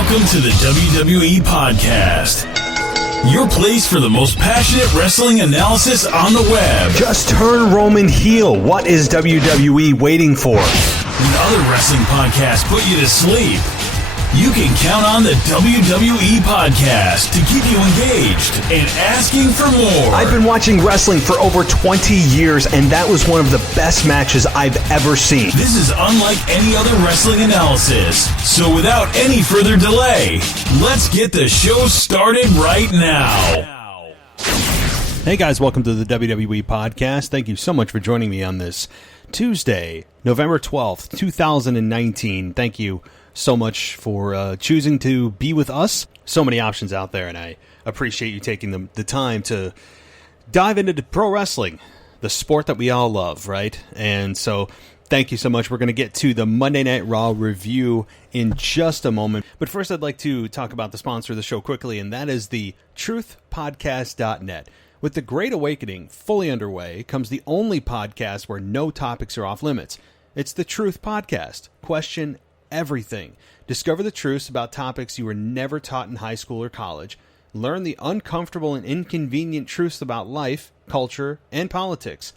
Welcome to the WWE Podcast, your place for the most passionate wrestling analysis on the web. Just turn Roman heel. What is WWE waiting for? When other wrestling podcasts put you to sleep, you can count on the WWE Podcast to keep you engaged and asking for more. I've been watching wrestling for over 20 years, and that was one of the best matches I've ever seen. This is unlike any other wrestling analysis. So without any further delay, let's get the show started right now. Hey guys, welcome to the WWE Podcast. Thank you so much for joining me on this Tuesday, November 12th, 2019. Thank you so much for choosing to be with us. So many options out there, and I appreciate you taking the time to dive into pro wrestling, the sport that we all love, right? And so thank you so much. We're going to get to the Monday Night Raw review in just a moment. But first, I'd like to talk about the sponsor of the show quickly, and that is the truthpodcast.net. With the Great Awakening fully underway comes the only podcast where no topics are off limits. It's the Truth Podcast. Question everything. Discover the truths about topics you were never taught in high school or college. Learn the uncomfortable and inconvenient truths about life, culture, and politics.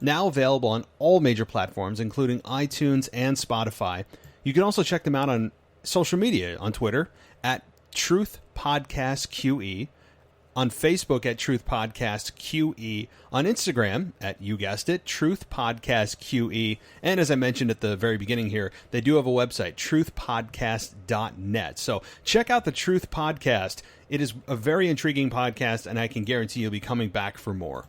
Now available on all major platforms, including iTunes and Spotify. You can also check them out on social media, on Twitter, at Truth Podcast QE, on Facebook at Truth Podcast QE, on Instagram at, you guessed it, Truth Podcast QE, and as I mentioned at the very beginning here, they do have a website, truthpodcast.net. So check out the Truth Podcast. It is a very intriguing podcast, and I can guarantee you'll be coming back for more.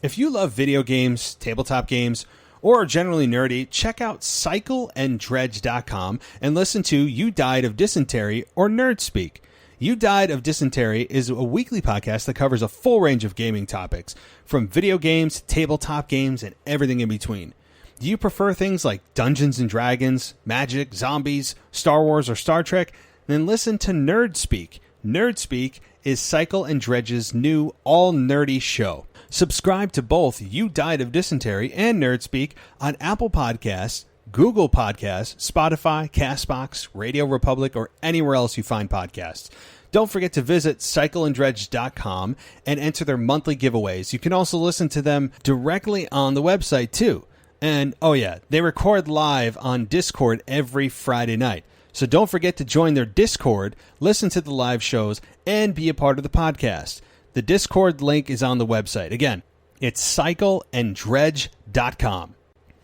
If you love video games, tabletop games, or are generally nerdy, check out cycleanddredge.com and listen to You Died of Dysentery or Nerd Speak. You Died of Dysentery is a weekly podcast that covers a full range of gaming topics, from video games, tabletop games, and everything in between. Do you prefer things like Dungeons and Dragons, Magic, Zombies, Star Wars, or Star Trek? Then listen to Nerd Speak. Nerd Speak is Cycle and Dredge's new all-nerdy show. Subscribe to both You Died of Dysentery and Nerd Speak on Apple Podcasts, Google Podcasts, Spotify, CastBox, Radio Republic, or anywhere else you find podcasts. Don't forget to visit cycleanddredge.com and enter their monthly giveaways. You can also listen to them directly on the website, too. And, oh yeah, they record live on Discord every Friday night. So don't forget to join their Discord, listen to the live shows, and be a part of the podcast. The Discord link is on the website. Again, it's cycleanddredge.com.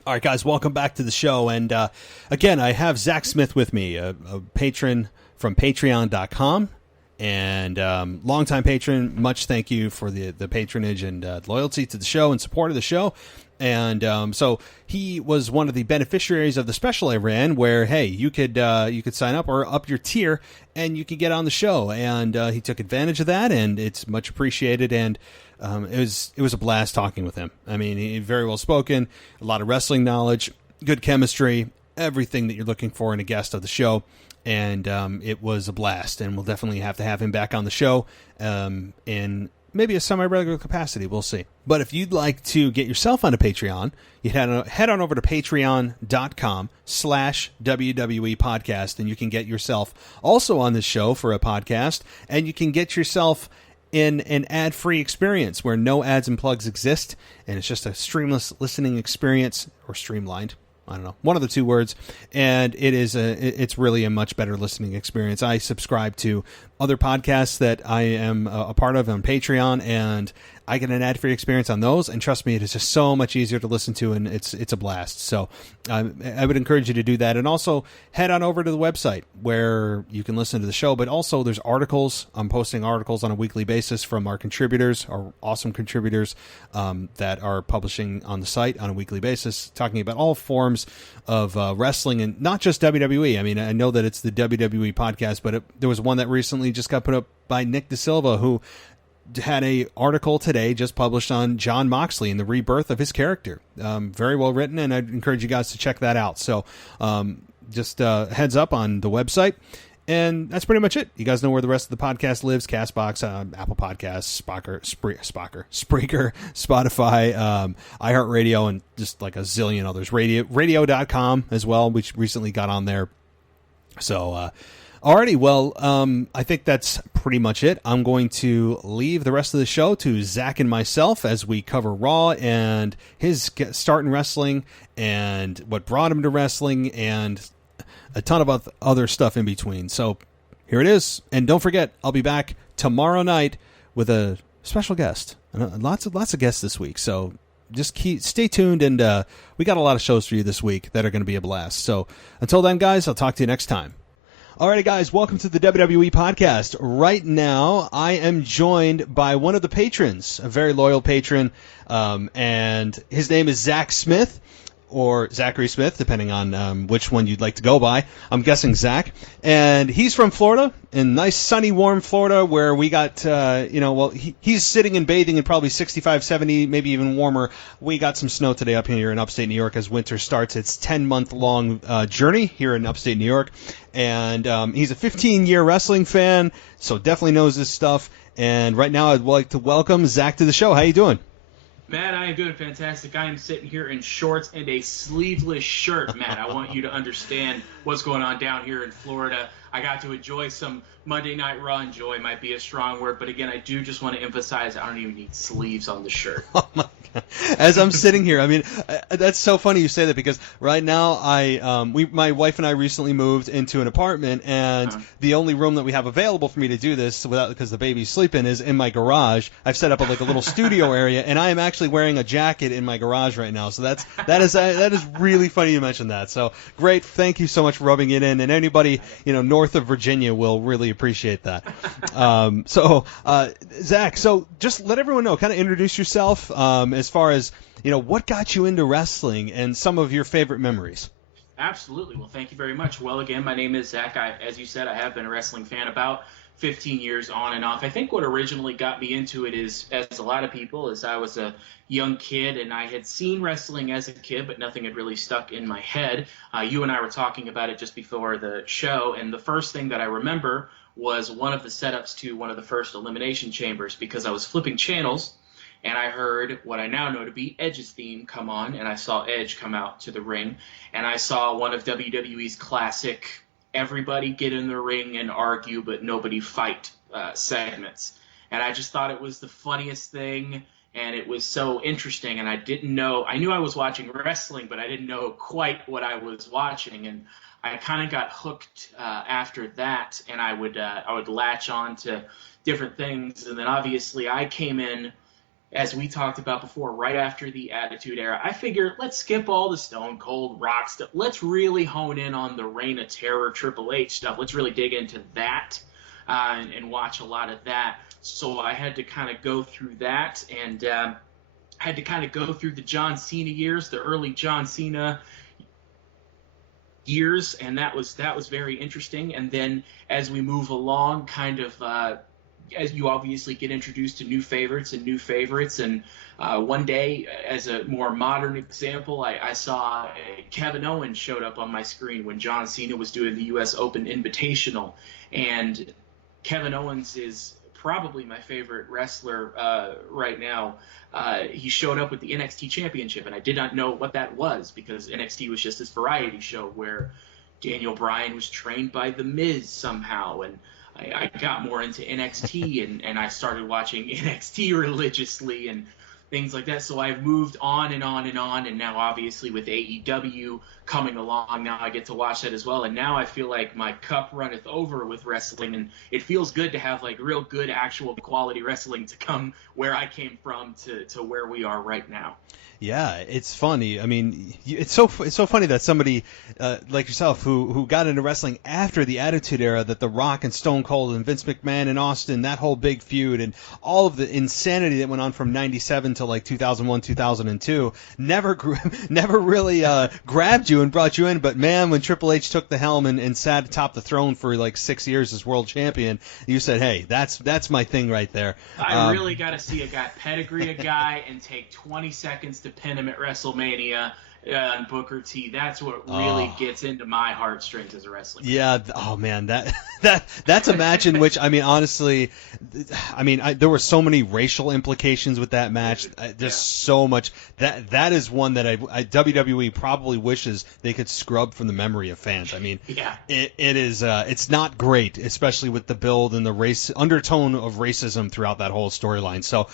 All right, guys, welcome back to the show. And again, I have Zach Smith with me, a patron from patreon.com and longtime patron. Much thank you for the patronage and loyalty to the show and support of the show. And so he was one of the beneficiaries of the special I ran where, hey, you could sign up or up your tier and you could get on the show. And he took advantage of that, and it's much appreciated. And it was a blast talking with him. I mean, he very well spoken, a lot of wrestling knowledge, good chemistry, everything that you're looking for in a guest of the show. And it was a blast, and we'll definitely have to have him back on the show in maybe a semi-regular capacity. We'll see. But if you'd like to get yourself on a Patreon, you head on over to patreon.com/WWE podcast, and you can get yourself also on this show for a podcast, and you can get yourself in an ad-free experience where no ads and plugs exist, and it's just a streamless listening experience, or streamlined. I don't know, one of the two words, and it's really a much better listening experience. I subscribe to other podcasts that I am a part of on Patreon, and I get an ad-free experience on those, and trust me, it is just so much easier to listen to, and it's a blast. So I would encourage you to do that, and also head on over to the website where you can listen to the show, but also there's articles. I'm posting articles on a weekly basis from our contributors, our awesome contributors that are publishing on the site on a weekly basis, talking about all forms of wrestling, and not just WWE. I mean, I know that it's the WWE podcast, but there was one that recently just got put up by Nick Da Silva, who had a article today just published on Jon Moxley and the rebirth of his character. Very well written, and I'd encourage you guys to check that out. So just heads up on the website. And that's pretty much it. You guys know where the rest of the podcast lives: CastBox, Apple Podcasts, Spreaker, Spotify, iHeartRadio, and just like a zillion others. Radio.com as well, which recently got on there. So Alrighty, well, I think that's pretty much it. I'm going to leave the rest of the show to Zach and myself as we cover Raw and his start in wrestling and what brought him to wrestling and a ton of other stuff in between. So here it is. And don't forget, I'll be back tomorrow night with a special guest. Lots of guests this week. So just stay tuned, and we got a lot of shows for you this week that are going to be a blast. So until then, guys, I'll talk to you next time. Alrighty, guys, welcome to the WWE podcast. Right now, I am joined by one of the patrons, a very loyal patron, and his name is Zach Smith, or Zachary Smith, depending on which one you'd like to go by. I'm guessing Zach. And he's from Florida, in nice, sunny, warm Florida, where we got, he's sitting and bathing in probably 65, 70, maybe even warmer. We got some snow today up here in upstate New York as winter starts its 10-month-long journey here in upstate New York. And he's a 15-year wrestling fan, so definitely knows this stuff. And right now I'd like to welcome Zach to the show. How you doing? Matt, I am doing fantastic. I am sitting here in shorts and a sleeveless shirt, Matt. I want you to understand what's going on down here in Florida. I got to enjoy some Monday Night Raw. Enjoy might be a strong word, but again, I do just want to emphasize I don't even need sleeves on the shirt. Oh my God. As I'm sitting here, I mean, that's so funny you say that, because right now my wife and I recently moved into an apartment, and the only room that we have available for me to do this because the baby's sleeping is in my garage. I've set up a little studio area, and I am actually wearing a jacket in my garage right now. So that is really funny you mentioned that. So great, thank you so much for rubbing it in, and anybody north of Virginia will really appreciate that. Zach, so just let everyone know, kind of introduce yourself as far as what got you into wrestling and some of your favorite memories. Absolutely. Well, thank you very much. Well, again, my name is Zach. As you said, I have been a wrestling fan about 15 years on and off. I think what originally got me into it is, as a lot of people, is I was a young kid and I had seen wrestling as a kid, but nothing had really stuck in my head. You and I were talking about it just before the show, and the first thing that I remember was one of the setups to one of the first Elimination Chambers, because I was flipping channels and I heard what I now know to be Edge's theme come on, and I saw Edge come out to the ring, and I saw one of WWE's classic everybody get in the ring and argue but nobody fight segments. And I just thought it was the funniest thing, and it was so interesting, and I knew I was watching wrestling, but I didn't know quite what I was watching, and I kind of got hooked after that, and I would latch on to different things. And then obviously I came in, as we talked about before, right after the Attitude Era. I figured, let's skip all the Stone Cold Rock stuff. Let's really hone in on the Reign of Terror Triple H stuff. Let's really dig into that and watch a lot of that. So I had to kind of go through that, and had to kind of go through the John Cena years, the early John Cena years, and that was very interesting. And then as we move along, kind of as you obviously get introduced to new favorites, and one day, as a more modern example, I saw Kevin Owens showed up on my screen when John Cena was doing the U.S. Open Invitational, and Kevin Owens is probably my favorite wrestler right now. He showed up with the NXT Championship, and I did not know what that was, because NXT was just this variety show where Daniel Bryan was trained by The Miz somehow, and I got more into NXT, and I started watching NXT religiously and things like that. So I've moved on and on and on, and now obviously with AEW coming along, now I get to watch that as well. And now I feel like my cup runneth over with wrestling, and it feels good to have real good actual quality wrestling to come where I came from to where we are right now. Yeah, it's funny. I mean, it's so funny that somebody like yourself who got into wrestling after the Attitude Era, that The Rock and Stone Cold and Vince McMahon and Austin, that whole big feud and all of the insanity that went on from 97 to 2001, 2002, never really grabbed you and brought you in. But man, when Triple H took the helm and sat atop the throne for 6 years as world champion, you said, hey, that's my thing right there. I really got to see a guy pedigree a guy and take 20 seconds to pin him at WrestleMania and Booker T. That's what really gets into my heartstrings as a wrestling fan. Yeah. Oh man, that's a match in which, I mean, honestly, there were so many racial implications with that match. There's so much that is one that WWE probably wishes they could scrub from the memory of fans. I mean, it is it's not great, especially with the build and the race undertone of racism throughout that whole storyline. So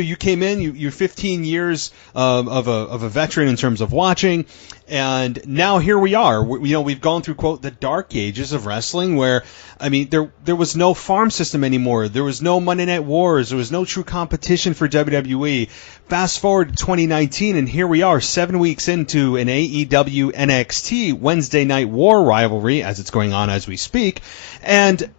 you came in, you're 15 years of a veteran in terms of watching, and now here we are. We've gone through, quote, the dark ages of wrestling, where, I mean, there was no farm system anymore. There was no Monday Night Wars. There was no true competition for WWE. Fast forward to 2019, and here we are, 7 weeks into an AEW NXT Wednesday Night War rivalry, as it's going on as we speak. And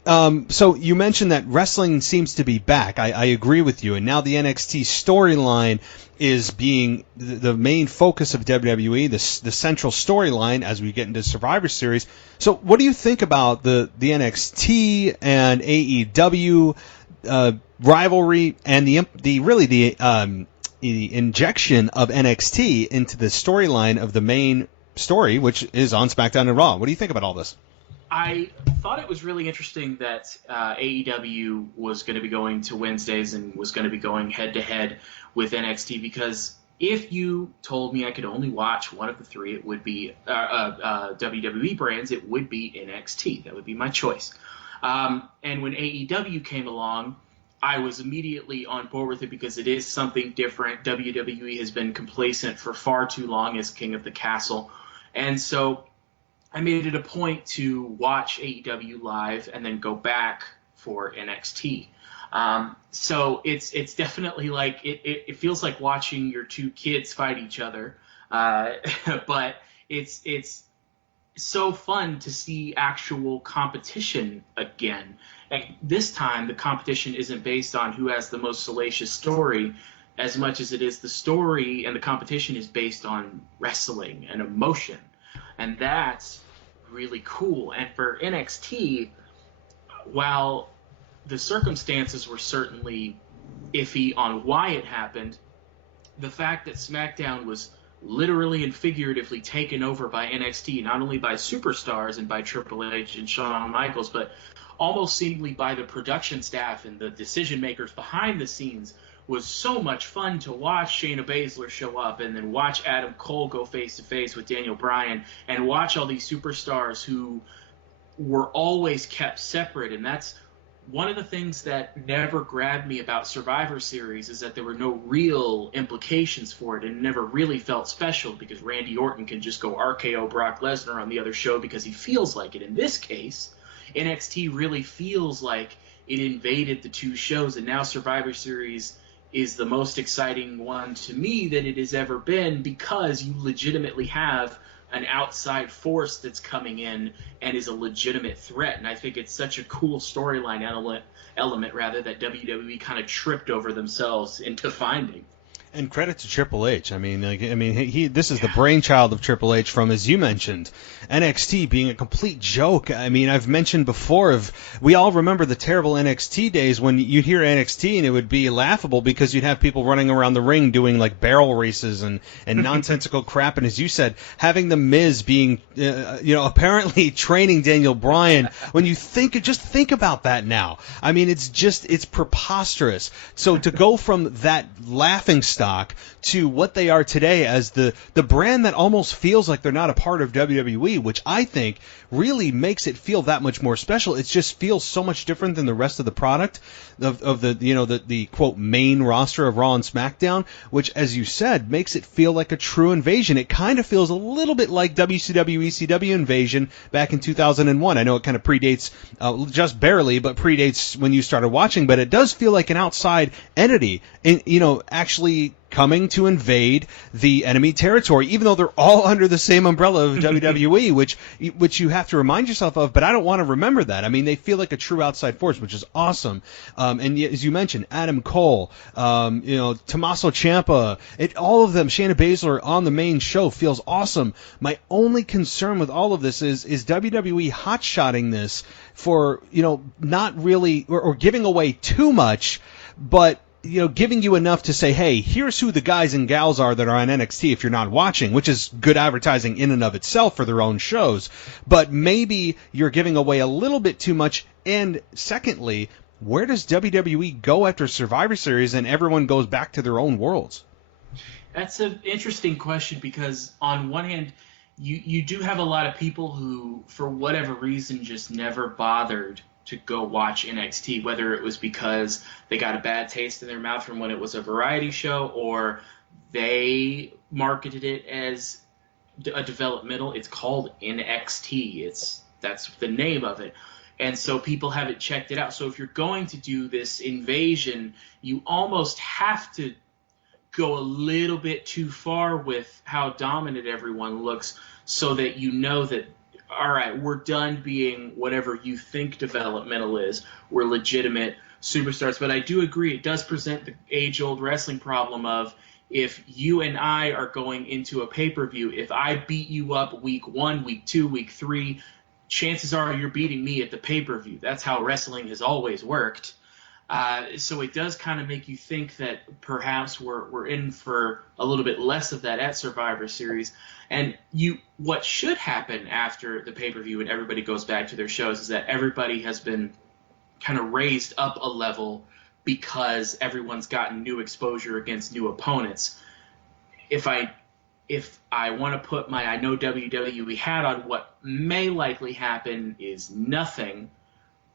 so you mentioned that wrestling seems to be back. I agree with you. And now the NXT storyline is being the main focus of WWE, the central storyline as we get into Survivor Series. So what do you think about the NXT and AEW rivalry and the injection of NXT into the storyline of the main story, which is on SmackDown and Raw? What do you think about all this? I thought it was really interesting that AEW was going to be going to Wednesdays and was going to be going head-to-head with NXT, because if you told me I could only watch one of the three, it would be WWE brands, it would be NXT. That would be my choice. And when AEW came along, I was immediately on board with it because it is something different. WWE has been complacent for far too long as king of the castle. And so I made it a point to watch AEW live and then go back for NXT. So it's definitely like it feels like watching your two kids fight each other, but it's so fun to see actual competition again. And this time the competition isn't based on who has the most salacious story as much as it is the story, and the competition is based on wrestling and emotion. And that's really cool. And for NXT, while the circumstances were certainly iffy on why it happened, the fact that SmackDown was literally and figuratively taken over by NXT, not only by superstars and by Triple H and Shawn Michaels, but almost seemingly by the production staff and the decision makers behind the scenes, was so much fun to watch Shayna Baszler show up and then watch Adam Cole go face-to-face with Daniel Bryan and watch all these superstars who were always kept separate. And that's one of the things that never grabbed me about Survivor Series, is that there were no real implications for it, and it never really felt special because Randy Orton can just go RKO Brock Lesnar on the other show because he feels like it. In this case, NXT really feels like it invaded the two shows, and now Survivor Series is the most exciting one to me that it has ever been, because you legitimately have an outside force that's coming in and is a legitimate threat. And I think it's such a cool storyline element that WWE kind of tripped over themselves into finding. And credit to Triple H. This is the brainchild of Triple H from, as you mentioned, NXT being a complete joke. I mean, I've mentioned before, we all remember the terrible NXT days when you'd hear NXT and it would be laughable because you'd have people running around the ring doing like barrel races and nonsensical crap. And as you said, having the Miz being, apparently training Daniel Bryan. When you think about that now, I mean, it's preposterous. So to go from that laughing stock to what they are today as the brand that almost feels like they're not a part of WWE, which I think really makes it feel that much more special. It just feels so much different than the rest of the product of the quote main roster of Raw and SmackDown, which, as you said, makes it feel like a true invasion. It kind of feels a little bit like WCW ECW Invasion back in 2001. I know it kind of predates just barely, but predates when you started watching, but it does feel like an outside entity, actually coming to invade the enemy territory, even though they're all under the same umbrella of WWE, which you have to remind yourself of, but I don't want to remember that. I mean, they feel like a true outside force, which is awesome. And as you mentioned, Adam Cole, Tommaso Ciampa, all of them, Shayna Baszler on the main show feels awesome. My only concern with all of this is WWE hotshotting this for, not really, or giving away too much, but giving you enough to say, hey, here's who the guys and gals are that are on NXT if you're not watching, which is good advertising in and of itself for their own shows. But maybe you're giving away a little bit too much. And secondly, where does WWE go after Survivor Series and everyone goes back to their own worlds? That's an interesting question, because on one hand, you do have a lot of people who, for whatever reason, just never bothered to go watch NXT, whether it was because they got a bad taste in their mouth from when it was a variety show, or they marketed it as a developmental. It's called NXT. That's the name of it. And so people haven't checked it out. So if you're going to do this invasion, you almost have to go a little bit too far with how dominant everyone looks, so that you know that, all right, we're done being whatever you think developmental is. We're legitimate superstars. But I do agree, it does present the age-old wrestling problem of, if you and I are going into a pay-per-view, if I beat you up week 1, week 2, week 3, chances are you're beating me at the pay-per-view. That's how wrestling has always worked. So it does kind of make you think that perhaps we're in for a little bit less of that at Survivor Series. And what should happen after the pay-per-view and everybody goes back to their shows is that everybody has been kind of raised up a level because everyone's gotten new exposure against new opponents. If I want to put my I know WWE hat on, what may likely happen is nothing,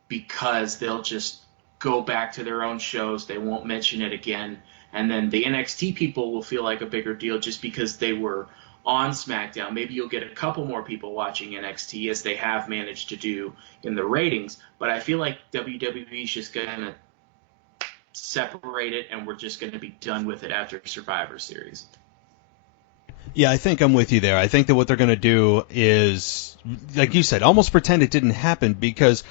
because they'll just go back to their own shows. They won't mention it again. And then the NXT people will feel like a bigger deal just because they were on SmackDown. Maybe you'll get a couple more people watching NXT, as they have managed to do in the ratings. But I feel like WWE is just going to separate it, and we're just going to be done with it after Survivor Series. Yeah, I think I'm with you there. I think that what they're going to do is, like you said, almost pretend it didn't happen, because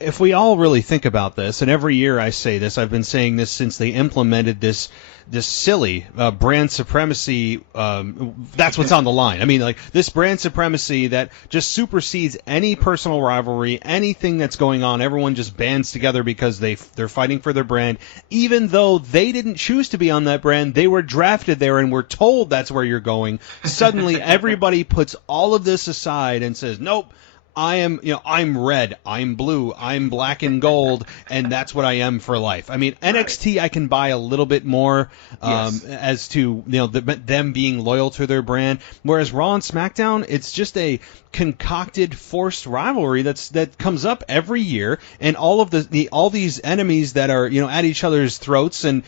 if we all really think about this, and every year I say this, I've been saying this since they implemented this silly brand supremacy. That's what's on the line. I mean, like, this brand supremacy that just supersedes any personal rivalry, anything that's going on. Everyone just bands together because they're fighting for their brand, even though they didn't choose to be on that brand. They were drafted there and were told that's where you're going. Suddenly, everybody puts all of this aside and says, nope, I'm red, I'm blue, I'm black and gold, and that's what I am for life. I mean, NXT I can buy a little bit more as to them being loyal to their brand, whereas Raw and SmackDown, it's just a concocted, forced rivalry that comes up every year, and all of all these enemies that are at each other's throats, and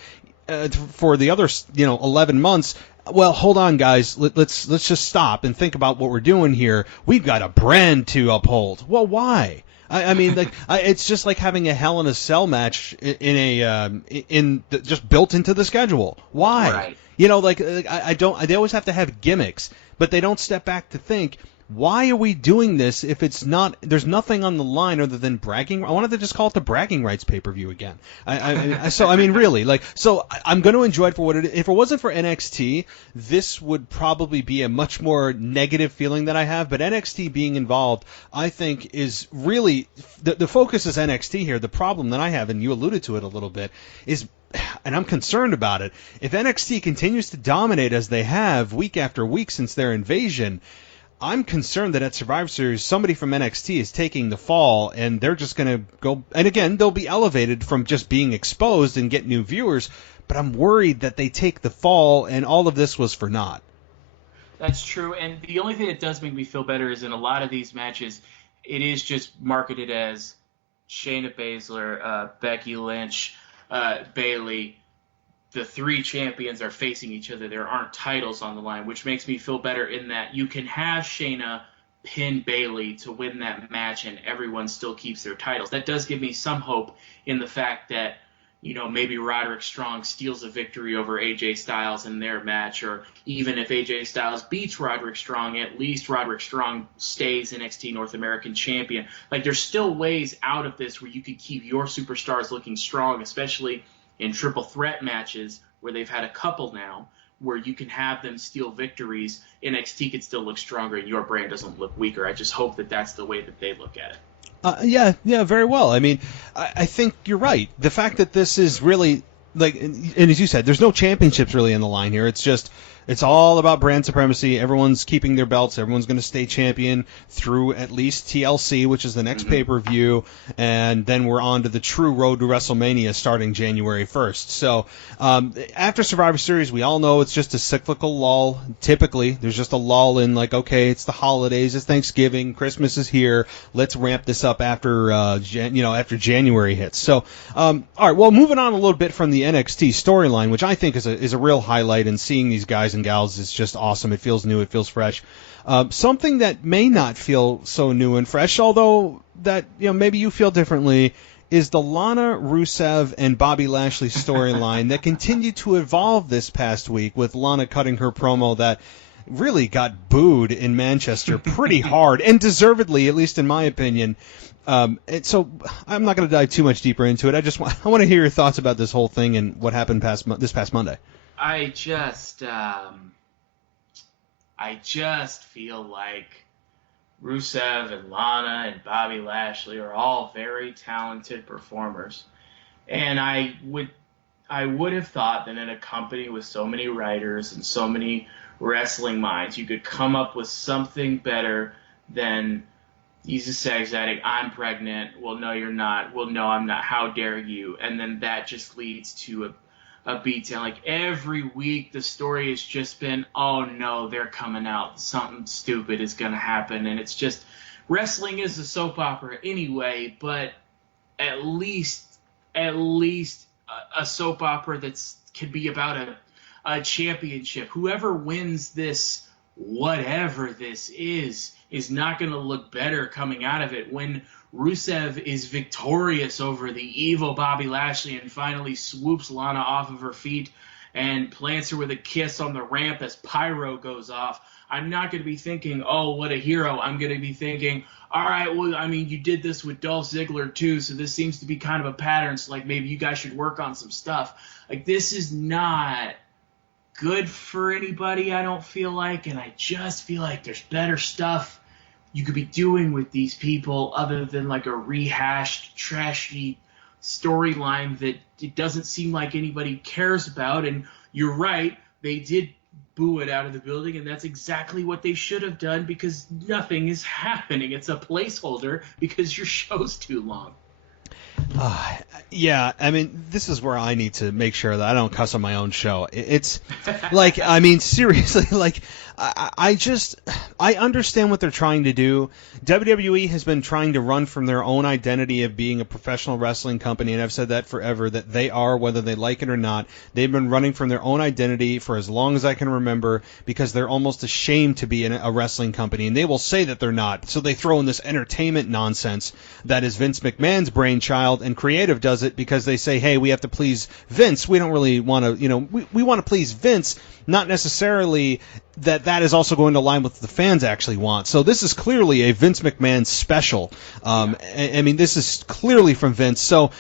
for the other 11 months. Well, hold on, guys. Let's just stop and think about what we're doing here. We've got a brand to uphold. Well, why? I mean, it's just like having a Hell in a Cell match just built into the schedule. Why? Right. I don't. They always have to have gimmicks, but they don't step back to think, why are we doing this if it's not? There's nothing on the line other than bragging. I wanted to just call it the bragging rights pay-per-view again. So I mean, really, I'm going to enjoy it for what it is. If it wasn't for NXT, this would probably be a much more negative feeling that I have. But NXT being involved, I think, is really the focus is NXT here. The problem that I have, and you alluded to it a little bit, is, and I'm concerned about it, if NXT continues to dominate as they have week after week since their invasion, I'm concerned that at Survivor Series, somebody from NXT is taking the fall, and they're just going to go, and again, they'll be elevated from just being exposed and get new viewers, but I'm worried that they take the fall, and all of this was for naught. That's true, and the only thing that does make me feel better is in a lot of these matches, it is just marketed as Shayna Baszler, Becky Lynch, Bayley. The three champions are facing each other. There aren't titles on the line, which makes me feel better in that you can have Shayna pin Bayley to win that match and everyone still keeps their titles. That does give me some hope in the fact that, maybe Roderick Strong steals a victory over AJ Styles in their match, or even if AJ Styles beats Roderick Strong, at least Roderick Strong stays NXT North American champion. There's still ways out of this where you could keep your superstars looking strong, especially in triple threat matches where they've had a couple now, where you can have them steal victories. NXT could still look stronger and your brand doesn't look weaker. I just hope that that's the way that they look at it. Yeah, very well. I mean, I think you're right. The fact that this is really and as you said, there's no championships really in the line here. It's all about brand supremacy. Everyone's keeping their belts. Everyone's going to stay champion through at least TLC, which is the next pay-per-view, and then we're on to the true road to WrestleMania starting January 1st. So after Survivor Series, we all know it's just a cyclical lull. Typically, there's just a lull in okay, it's the holidays, it's Thanksgiving, Christmas is here. Let's ramp this up after after January hits. So all right, well, moving on a little bit from the NXT storyline, which I think is a real highlight, and seeing these guys and gals is just awesome. It feels new. It feels fresh. Something that may not feel so new and fresh, although that maybe you feel differently, is the Lana, Rusev, and Bobby Lashley storyline that continued to evolve this past week, with Lana cutting her promo that really got booed in Manchester pretty hard, and deservedly, at least in my opinion. And so I'm not going to dive too much deeper into it. I want to hear your thoughts about this whole thing and what happened this past Monday. I just feel like Rusev and Lana and Bobby Lashley are all very talented performers, and I would have thought that in a company with so many writers and so many wrestling minds, you could come up with something better than he's a sex addict, I'm pregnant, well, no, you're not, well, no, I'm not, how dare you, and then that just leads to a beatdown. Every week the story has just been, oh no, they're coming out, something stupid is going to happen, and it's just, wrestling is a soap opera anyway, but at least a soap opera that's could be about a championship. Whoever wins this, whatever this is not going to look better coming out of it. When Rusev is victorious over the evil Bobby Lashley and finally swoops Lana off of her feet and plants her with a kiss on the ramp as pyro goes off, I'm not going to be thinking, oh, what a hero. I'm going to be thinking, all right, well, I mean, you did this with Dolph Ziggler too, so this seems to be kind of a pattern, so maybe you guys should work on some stuff. This is not good for anybody, I don't feel like, and I just feel like there's better stuff you could be doing with these people other than a rehashed, trashy storyline that it doesn't seem like anybody cares about. And you're right, they did boo it out of the building, and that's exactly what they should have done, because nothing is happening. It's a placeholder because your show's too long. Yeah, I mean, this is where I need to make sure that I don't cuss on my own show. It's I mean, seriously, I understand what they're trying to do. WWE has been trying to run from their own identity of being a professional wrestling company, and I've said that forever, that they are, whether they like it or not. They've been running from their own identity for as long as I can remember, because they're almost ashamed to be a wrestling company, and they will say that they're not. So they throw in this entertainment nonsense that is Vince McMahon's brainchild, and creative does it because they say, hey, we have to please Vince. We don't really want to, we want to please Vince, not necessarily that is also going to align with what the fans actually want. So this is clearly a Vince McMahon special. I mean, this is clearly from Vince. So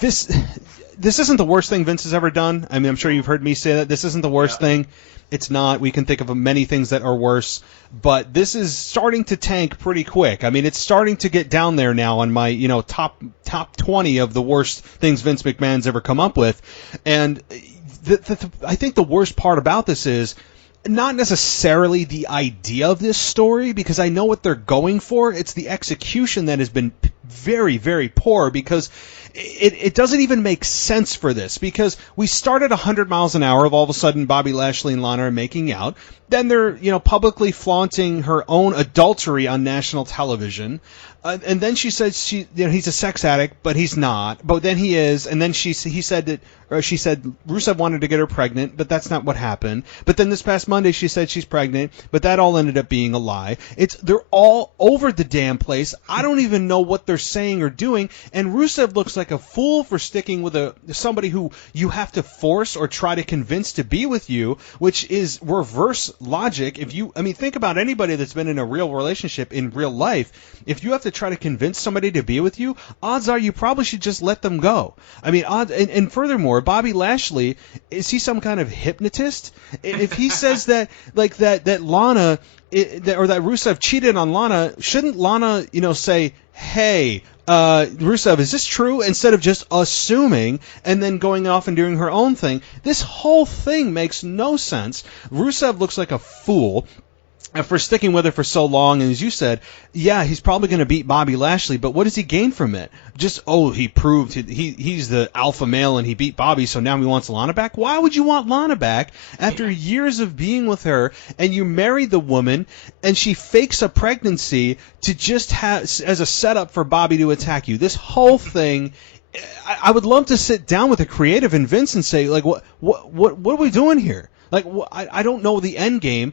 this isn't the worst thing Vince has ever done. I mean, I'm sure you've heard me say that. This isn't the worst thing. It's not. We can think of many things that are worse, but this is starting to tank pretty quick. I mean, it's starting to get down there now on my, top 20 of the worst things Vince McMahon's ever come up with. And I think the worst part about this is not necessarily the idea of this story, because I know what they're going for. It's the execution that has been very, very poor, because it doesn't even make sense for this, because we start at 100 miles an hour of all of a sudden Bobby Lashley and Lana are making out. Then they're, publicly flaunting her own adultery on national television. And then she said he's a sex addict, but he's not. But then he is. And then she said Rusev wanted to get her pregnant, but that's not what happened. But then this past Monday she said she's pregnant, but that all ended up being a lie. They're all over the damn place. I don't even know what they're saying or doing. And Rusev looks like a fool for sticking with somebody who you have to force or try to convince to be with you, which is reverse logic. Think about anybody that's been in a real relationship in real life. If you have to try to convince somebody to be with you, odds are you probably should just let them go. I mean, and furthermore, Bobby Lashley, is he some kind of hypnotist? If he says that Lana or that Rusev cheated on Lana, shouldn't Lana, say, hey, Rusev, is this true? Instead of just assuming and then going off and doing her own thing. This whole thing makes no sense. Rusev looks like a fool for sticking with her for so long, and as you said, yeah, he's probably going to beat Bobby Lashley, but what does he gain from it? Just, he proved he's the alpha male and he beat Bobby, so now he wants Lana back? Why would you want Lana back after years of being with her, and you marry the woman, and she fakes a pregnancy to just have as a setup for Bobby to attack you? This whole thing, I would love to sit down with a creative and Vince and say, like, what are we doing here? Like, I don't know the end game.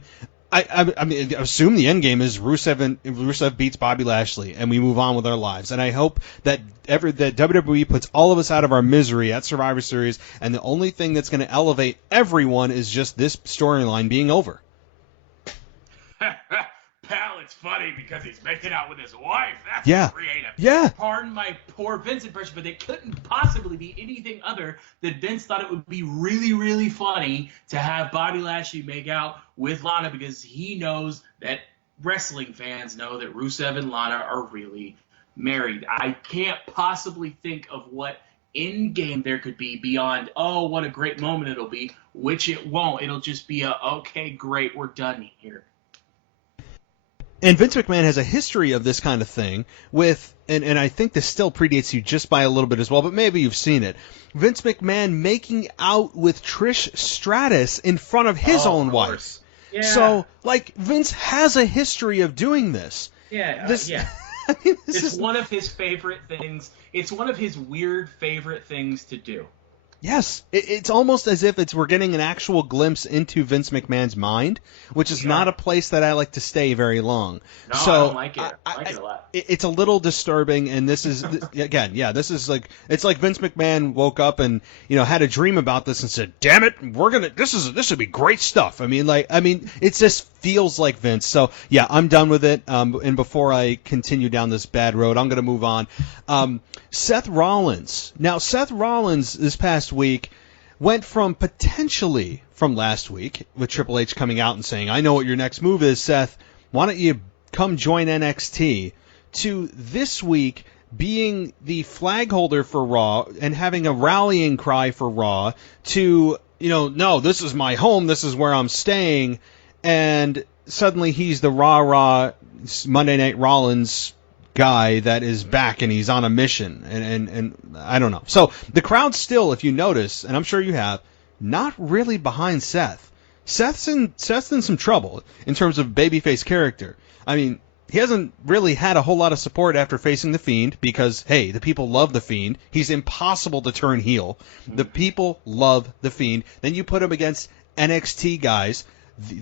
I mean, I assume the end game is Rusev beats Bobby Lashley, and we move on with our lives. And I hope that that WWE puts all of us out of our misery at Survivor Series, and the only thing that's going to elevate everyone is just this storyline being over. Pal, it's funny because he's making out with his wife. That's creative. Yeah. Pardon my poor Vince impression, but it couldn't possibly be anything other than Vince thought it would be really, really funny to have Bobby Lashley make out with Lana, because he knows that wrestling fans know that Rusev and Lana are really married. I can't possibly think of what in game there could be beyond, oh, what a great moment it'll be, which it won't. It'll just be okay, great, we're done here. And Vince McMahon has a history of this kind of thing with, and I think this still predates you just by a little bit as well, but maybe you've seen it. Vince McMahon making out with Trish Stratus in front of his own wife. Yeah. So, like, Vince has a history of doing this. Yeah, yeah. I mean, it's one of his favorite things. It's one of his weird favorite things to do. Yes, it's almost as if we're getting an actual glimpse into Vince McMahon's mind, which is not a place that I like to stay very long. No, so I don't like it. I like it a lot. It's a little disturbing, and this is again, this is like, it's like Vince McMahon woke up and had a dream about this and said, "Damn it, this would be great stuff." I mean, it just feels like Vince. So yeah, I'm done with it. And before I continue down this bad road, I'm going to move on. Seth Rollins. Now, Seth Rollins this past week went from potentially from last week with Triple H coming out and saying, "I know what your next move is, Seth. Why don't you come join NXT?" to this week being the flag holder for Raw and having a rallying cry for Raw to, no, this is my home, this is where I'm staying, and suddenly he's the rah-rah Monday Night Rollins guy that is back and he's on a mission, and I don't know. So the crowd still, if you notice, and I'm sure you have, not really behind Seth. Seth's in some trouble in terms of babyface character. I mean, he hasn't really had a whole lot of support after facing The Fiend because, hey, the people love The Fiend. He's impossible to turn heel. The people love The Fiend. Then you put him against NXT guys.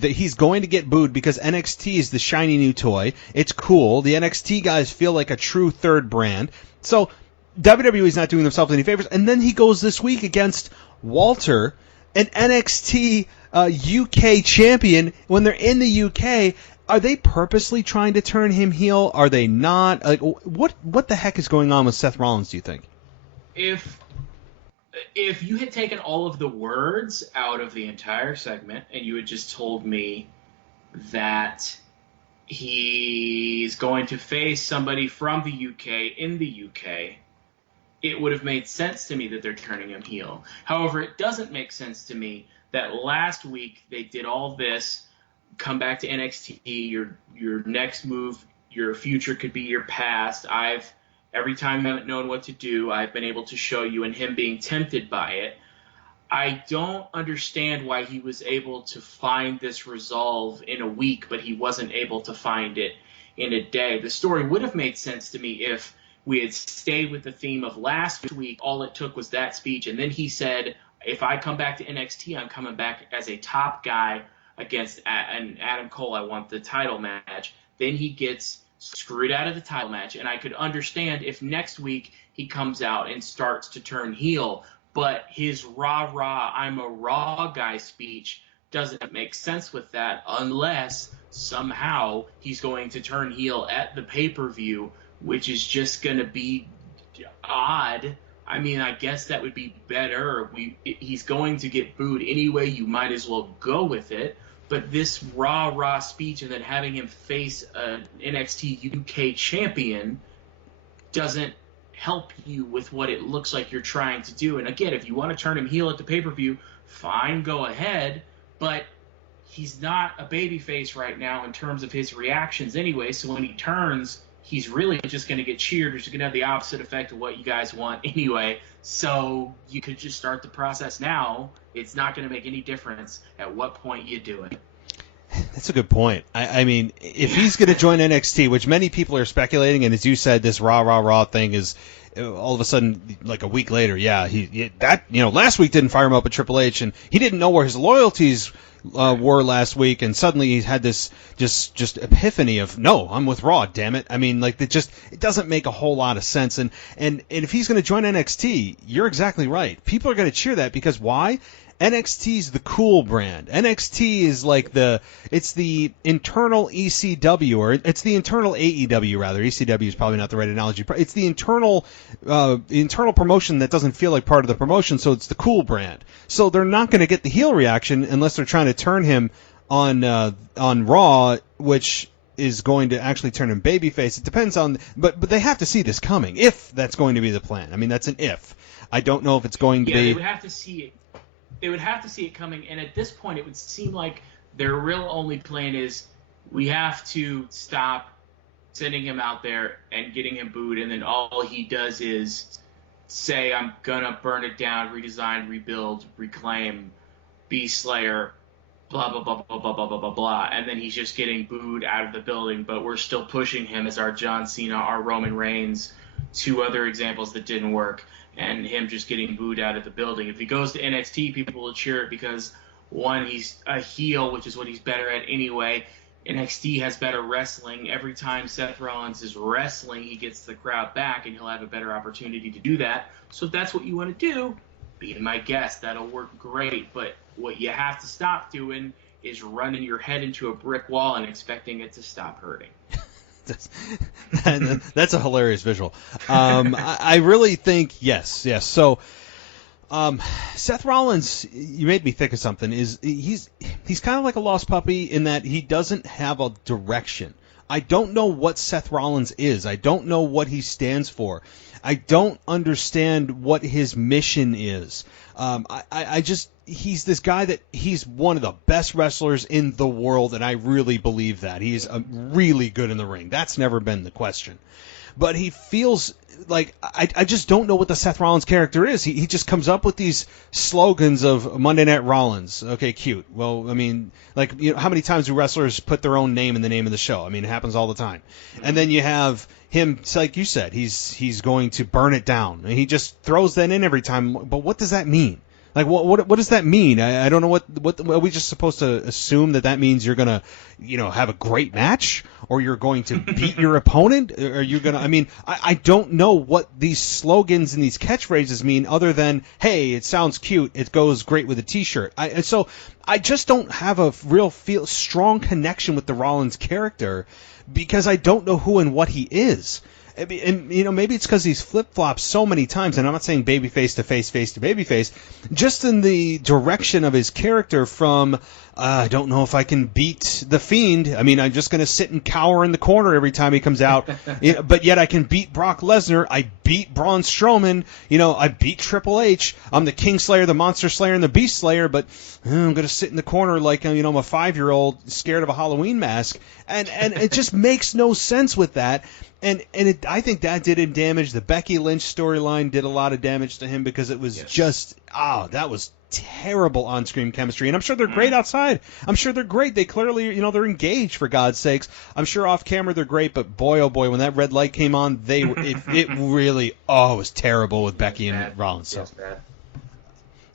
He's going to get booed because NXT is the shiny new toy. It's cool. The NXT guys feel like a true third brand. So WWE's not doing themselves any favors. And then he goes this week against Walter, an NXT UK champion. When they're in the UK, are they purposely trying to turn him heel? Are they not? Like, what the heck is going on with Seth Rollins, do you think? If you had taken all of the words out of the entire segment and you had just told me that he's going to face somebody from the UK in the UK, it would have made sense to me that they're turning him heel. However, it doesn't make sense to me that last week they did all this, come back to NXT, your next move, your future could be your past. Every time I haven't known what to do, I've been able to show you, and him being tempted by it. I don't understand why he was able to find this resolve in a week, but he wasn't able to find it in a day. The story would have made sense to me if we had stayed with the theme of last week. All it took was that speech, and then he said, if I come back to NXT, I'm coming back as a top guy against Adam Cole. I want the title match. Then he gets screwed out of the title match, and I could understand if next week he comes out and starts to turn heel, but his rah-rah, I'm a Raw guy speech doesn't make sense with that unless somehow he's going to turn heel at the pay-per-view, which is just going to be odd. I mean, I guess that would be better. He's going to get booed anyway. You might as well go with it. But this rah-rah speech and then having him face an NXT UK champion doesn't help you with what it looks like you're trying to do. And again, if you want to turn him heel at the pay-per-view, fine, go ahead. But he's not a babyface right now in terms of his reactions anyway. So when he turns, he's really just going to get cheered, which is going to have the opposite effect of what you guys want anyway. So you could just start the process now. It's not going to make any difference at what point you do it. That's a good point. I mean, if he's going to join NXT, which many people are speculating, and as you said, this Raw thing is all of a sudden like a week later. Yeah, last week didn't fire him up at Triple H, and he didn't know where his loyalties were last week, and suddenly he had this just epiphany of, no, I'm with Raw, damn it. I mean, like, it doesn't make a whole lot of sense. And if he's going to join NXT, you're exactly right. People are going to cheer that because why? NXT's the cool brand. NXT is like it's the internal ECW, or it's the internal AEW rather. ECW is probably not the right analogy. It's the internal promotion that doesn't feel like part of the promotion, so it's the cool brand. So they're not going to get the heel reaction unless they're trying to turn him on Raw, which is going to actually turn him babyface. It depends on, but they have to see this coming if that's going to be the plan. I mean, that's an if. I don't know if it's going to be. They would have to see it. They would have to see it coming, and at this point, it would seem like their real only plan is we have to stop sending him out there and getting him booed, and then all he does is say, I'm gonna burn it down, redesign, rebuild, reclaim, Beast Slayer, blah, blah, blah, blah, blah, blah, blah, blah, blah, and then he's just getting booed out of the building, but we're still pushing him as our John Cena, our Roman Reigns, two other examples that didn't work, and him just getting booed out of the building. If he goes to NXT, people will cheer it because, one, he's a heel, which is what he's better at anyway. NXT has better wrestling. Every time Seth Rollins is wrestling, he gets the crowd back, and he'll have a better opportunity to do that. So if that's what you want to do, be my guest. That'll work great. But what you have to stop doing is running your head into a brick wall and expecting it to stop hurting. That's a hilarious visual. I really think yes. So Seth Rollins, you made me think of something. He's kind of like a lost puppy in that he doesn't have a direction. I don't know what Seth Rollins is. I don't know what he stands for. I don't understand what his mission is. He's this guy that he's one of the best wrestlers in the world, and I really believe that. He's really good in the ring. That's never been the question. But he feels like I just don't know what the Seth Rollins character is. He just comes up with these slogans of Monday Night Rollins. Okay, cute. Well, I mean, like, you know, how many times do wrestlers put their own name in the name of the show? I mean, it happens all the time. And then you have him, like you said, he's going to burn it down. And he just throws that in every time. But what does that mean? Like, what does that mean? I don't know what are we just supposed to assume that means you're gonna, have a great match, or you're going to beat your opponent, or you're gonna? I mean, I don't know what these slogans and these catchphrases mean, other than, hey, it sounds cute, it goes great with a T-shirt. So I just don't have a real strong connection with the Rollins character because I don't know who and what he is. And, maybe it's because he's flip-flopped so many times, and I'm not saying babyface to face to babyface, just in the direction of his character from, I don't know if I can beat The Fiend. I mean, I'm just going to sit and cower in the corner every time he comes out, but yet I can beat Brock Lesnar, I beat Braun Strowman, I beat Triple H, I'm the King Slayer, the Monster Slayer, and the Beast Slayer, but I'm going to sit in the corner like, I'm a 5-year-old scared of a Halloween mask, and it just makes no sense with that. And I think that did him damage. The Becky Lynch storyline did a lot of damage to him because it was that was terrible on-screen chemistry. And I'm sure they're great outside. I'm sure they're great. They clearly, they're engaged, for God's sakes. I'm sure off camera they're great, but boy, oh boy, when that red light came on, it really, it was terrible with Becky and Rollins. So.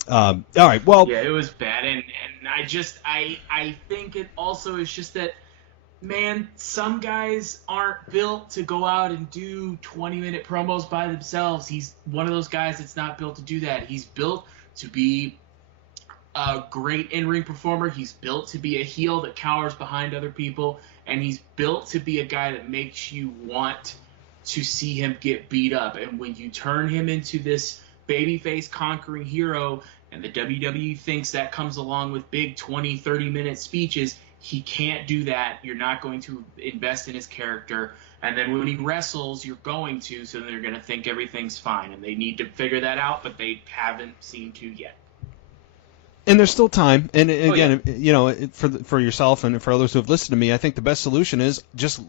All right, well. Yeah, it was bad. And I think it also is just that, man, some guys aren't built to go out and do 20-minute promos by themselves. He's one of those guys that's not built to do that. He's built to be a great in-ring performer. He's built to be a heel that cowers behind other people. And he's built to be a guy that makes you want to see him get beat up. And when you turn him into this babyface conquering hero, and the WWE thinks that comes along with big 20, 30-minute speeches, he can't do that. You're not going to invest in his character. And then when he wrestles, you're going to, so they're going to think everything's fine. And they need to figure that out, but they haven't seemed to yet. And there's still time. And again, yeah. you know, for yourself and for others who have listened to me, I think the best solution is just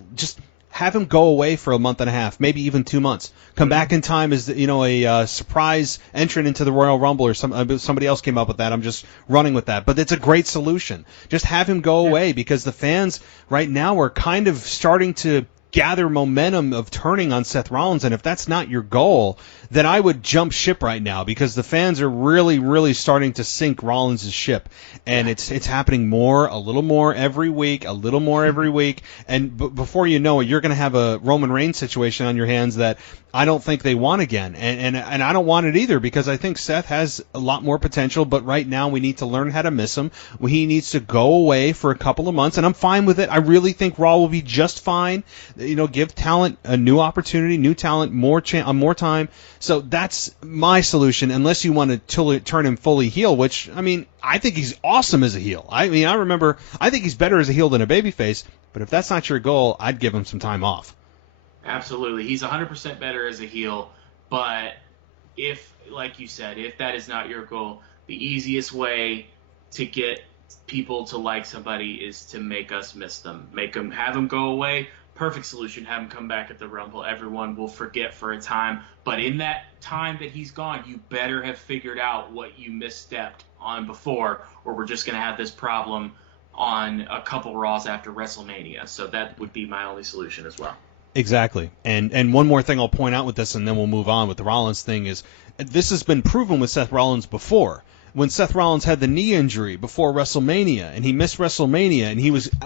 have him go away for a month and a half, maybe even 2 months. Come back in time as, you know, a surprise entrant into the Royal Rumble, or somebody else came up with that. I'm just running with that. But it's a great solution. Just have him go away, because the fans right now are kind of starting to gather momentum of turning on Seth Rollins, and if that's not your goal, then I would jump ship right now, because the fans are really, really starting to sink Rollins' ship, and it's happening a little more every week, and before you know it, you're going to have a Roman Reigns situation on your hands that I don't think they want again, and I don't want it either, because I think Seth has a lot more potential, but right now we need to learn how to miss him. He needs to go away for a couple of months, and I'm fine with it. I really think Raw will be just fine. You know, give talent a new opportunity, new talent, more time. So that's my solution, unless you want to turn him fully heel, which, I mean, I think he's awesome as a heel. I think he's better as a heel than a babyface, but if that's not your goal, I'd give him some time off. Absolutely. He's 100% better as a heel, but if, like you said, if that is not your goal, the easiest way to get people to like somebody is to make us miss them. Have them go away. Perfect solution. Have him come back at the Rumble. Everyone will forget for a time, but in that time that he's gone, you better have figured out what you misstepped on before, or we're just going to have this problem on a couple Raws after WrestleMania. So that would be my only solution as well. Exactly. And one more thing I'll point out with this, and then we'll move on with the Rollins thing, is this has been proven with Seth Rollins before. When Seth Rollins had the knee injury before WrestleMania, and he missed WrestleMania, and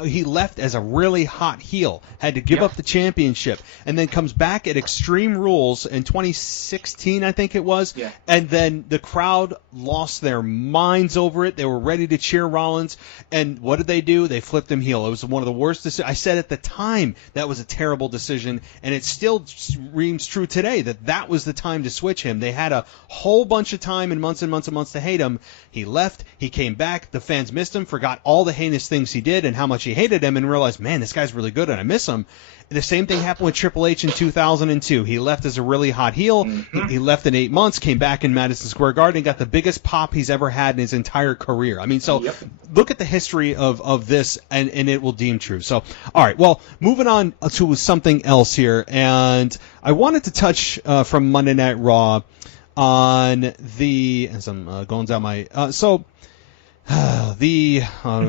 he left as a really hot heel, had to give up the championship, and then comes back at Extreme Rules in 2016, I think it was, and then the crowd lost their minds over it. They were ready to cheer Rollins, and what did they do? They flipped him heel. It was one of the worst decisions. I said at the time that was a terrible decision, and it still rings true today that was the time to switch him. They had a whole bunch of time and months and months to hate him. He left, he came back, the fans missed him, forgot all the heinous things he did and how much he hated him, and realized, man, this guy's really good and I miss him. The same thing happened with Triple H in 2002. He left as a really hot heel. He left in 8 months, came back in Madison Square Garden, got the biggest pop he's ever had in his entire career. I mean, so look at the history of this, and it will deem true. So, all right, well, moving on to something else here, and I wanted to touch from Monday Night Raw on as I'm going down my I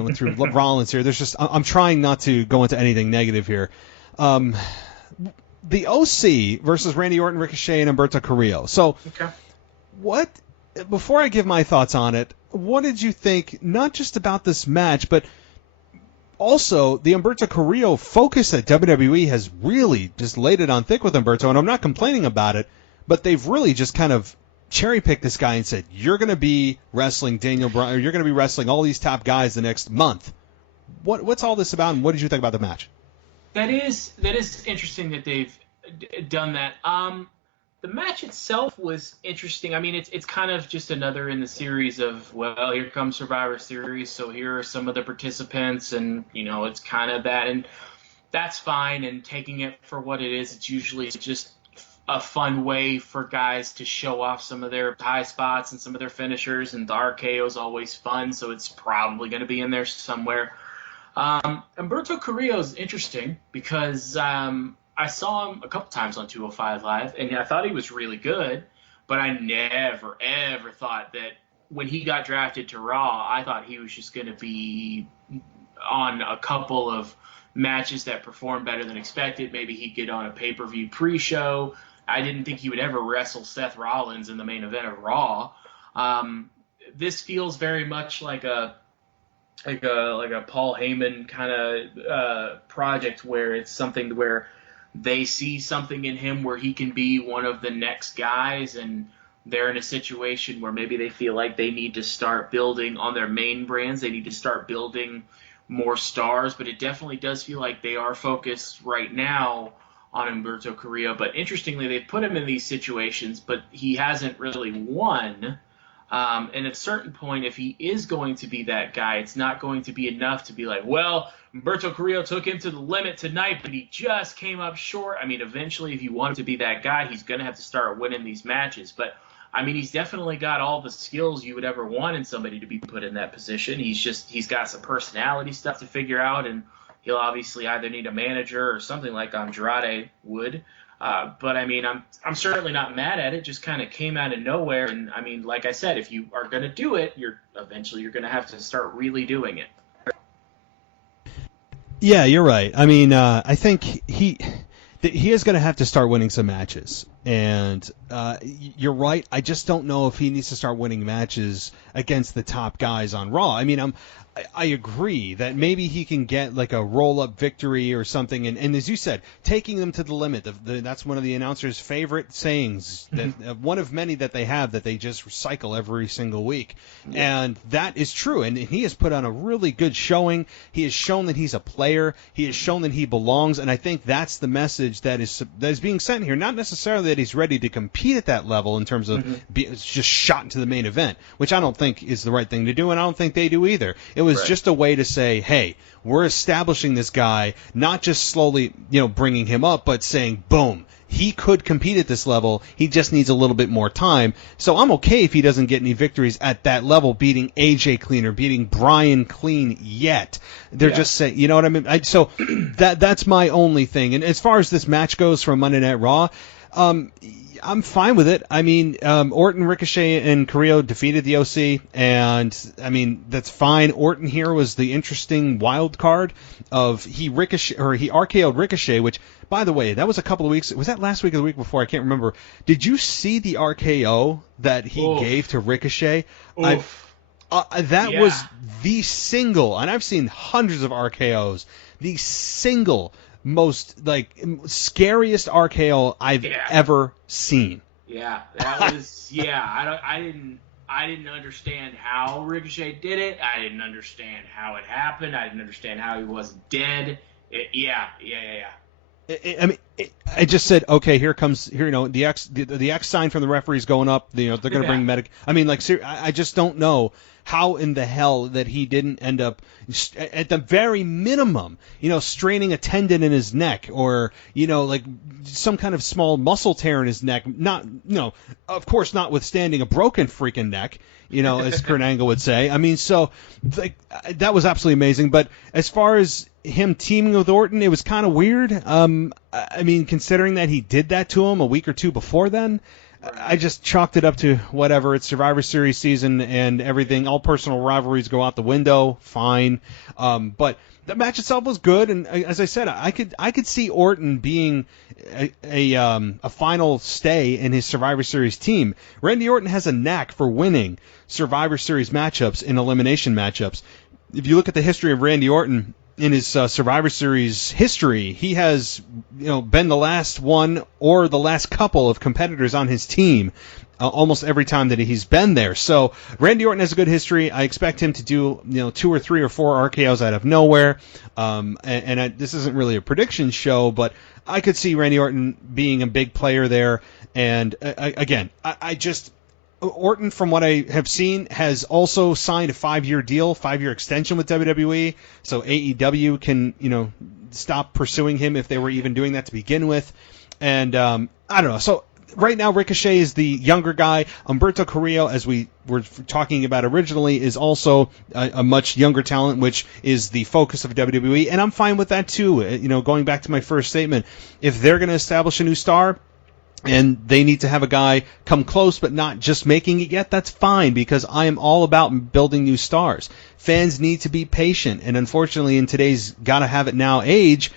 went through Rollins here. I'm trying not to go into anything negative here. The OC versus Randy Orton, Ricochet, and Humberto Carrillo. So, before I give my thoughts on it, what did you think? Not just about this match, but also the Humberto Carrillo focus that WWE has really just laid it on thick with Humberto, and I'm not complaining about it. But they've really just kind of cherry-picked this guy and said, you're going to be wrestling Daniel Bryan, or you're going to be wrestling all these top guys the next month. What's all this about, and what did you think about the match? That is interesting that they've done that. The match itself was interesting. I mean, it's kind of just another in the series of, well, here comes Survivor Series, so here are some of the participants, and, you know, it's kind of that, and that's fine, and taking it for what it is, it's usually just a fun way for guys to show off some of their high spots and some of their finishers, and the RKO is always fun, so it's probably going to be in there somewhere. Humberto Carrillo is interesting because I saw him a couple times on 205 Live, and I thought he was really good, but I never, ever thought that when he got drafted to Raw, I thought he was just going to be on a couple of matches that performed better than expected. Maybe he'd get on a pay-per-view pre-show. I didn't think he would ever wrestle Seth Rollins in the main event of Raw. This feels very much like a Paul Heyman kind of project, where it's something where they see something in him where he can be one of the next guys, and they're in a situation where maybe they feel like they need to start building on their main brands. They need to start building more stars, but it definitely does feel like they are focused right now on Humberto Carrillo. But interestingly, they've put him in these situations, but he hasn't really won. And at a certain point, if he is going to be that guy, it's not going to be enough to be like, well, Humberto Carrillo took him to the limit tonight, but he just came up short. I mean, eventually, if you want him to be that guy, he's going to have to start winning these matches. But, I mean, he's definitely got all the skills you would ever want in somebody to be put in that position. He's got some personality stuff to figure out, and he'll obviously either need a manager or something like Andrade would. But I mean, I'm certainly not mad at it. Just kind of came out of nowhere. And I mean, like I said, if you are going to do it, you're going to have to start really doing it. Yeah, you're right. I mean, I think he is going to have to start winning some matches. And you're right. I just don't know if he needs to start winning matches against the top guys on Raw. I mean, I agree that maybe he can get like a roll-up victory or something. And as you said, taking them to the limit. That's one of the announcers' favorite sayings, that one of many that they have that they just recycle every single week. Yeah. And that is true. And he has put on a really good showing. He has shown that he's a player. He has shown that he belongs. And I think that's the message that is being sent here. Not necessarily that he's ready to compete at that level in terms of just shot into the main event, which I don't think is the right thing to do, and I don't think they do either. It was just a way to say, hey, we're establishing this guy, not just slowly, bringing him up, but saying, boom, he could compete at this level. He just needs a little bit more time. So I'm okay if he doesn't get any victories at that level, beating AJ clean or beating Brian clean yet. They're just saying, you know what I mean? So that's my only thing. And as far as this match goes from Monday Night Raw, I'm fine with it. I mean, Orton, Ricochet, and Carrillo defeated the OC, and I mean that's fine. Orton here was the interesting wild card of he RKO'd Ricochet, which, by the way, that was a couple of weeks. Was that last week or the week before? I can't remember. Did you see the RKO that he gave to Ricochet? That was the single, and I've seen hundreds of RKOs. The single most scariest RKO I've ever seen. Yeah, that was I didn't understand how Ricochet did it. I didn't understand how it happened. I didn't understand how he wasn't dead. I just said, okay, here the X sign from the referee's going up. They're going to bring medic. I mean, I just don't know how in the hell that he didn't end up at the very minimum, straining a tendon in his neck or, some kind of small muscle tear in his neck. Not, of course, notwithstanding a broken freaking neck, as Kurt Angle would say. I mean, so that was absolutely amazing. But as far as him teaming with Orton, it was kind of weird. I mean, considering that he did that to him a week or two before then, I just chalked it up to whatever. It's Survivor Series season and everything. All personal rivalries go out the window. Fine. But the match itself was good. And as I said, I could see Orton being a final stay in his Survivor Series team. Randy Orton has a knack for winning Survivor Series matchups and elimination matchups. If you look at the history of Randy Orton, in his Survivor Series history, he has been the last one or the last couple of competitors on his team almost every time that he's been there. So Randy Orton has a good history. I expect him to do 2 or 3 or 4 RKOs out of nowhere. This isn't really a prediction show, but I could see Randy Orton being a big player there. And again, Orton, from what I have seen, has also signed a 5-year deal, 5-year extension with WWE. So AEW can, stop pursuing him if they were even doing that to begin with. And I don't know. So right now, Ricochet is the younger guy. Humberto Carrillo, as we were talking about originally, is also a much younger talent, which is the focus of WWE. And I'm fine with that too. Going back to my first statement, if they're going to establish a new star, and they need to have a guy come close but not just making it yet, that's fine, because I am all about building new stars. Fans need to be patient, and unfortunately in today's gotta-have-it-now age,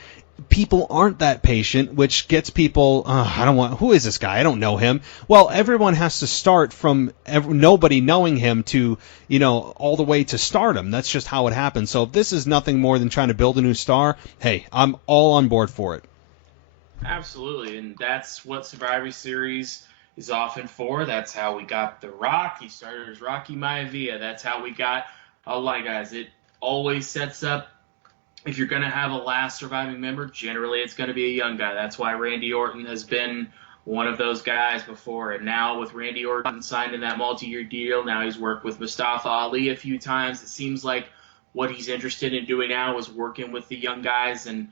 people aren't that patient, which gets people, who is this guy? I don't know him. Well, everyone has to start from nobody knowing him to, all the way to stardom. That's just how it happens. So if this is nothing more than trying to build a new star, hey, I'm all on board for it. Absolutely, and that's what Survivor Series is often for. That's how we got The Rock. He started as Rocky Maivia. That's how we got a lot of guys. It always sets up, if you're going to have a last surviving member, generally it's going to be a young guy. That's why Randy Orton has been one of those guys before. And now with Randy Orton signed in that multi-year deal, now he's worked with Mustafa Ali a few times. It seems like what he's interested in doing now is working with the young guys and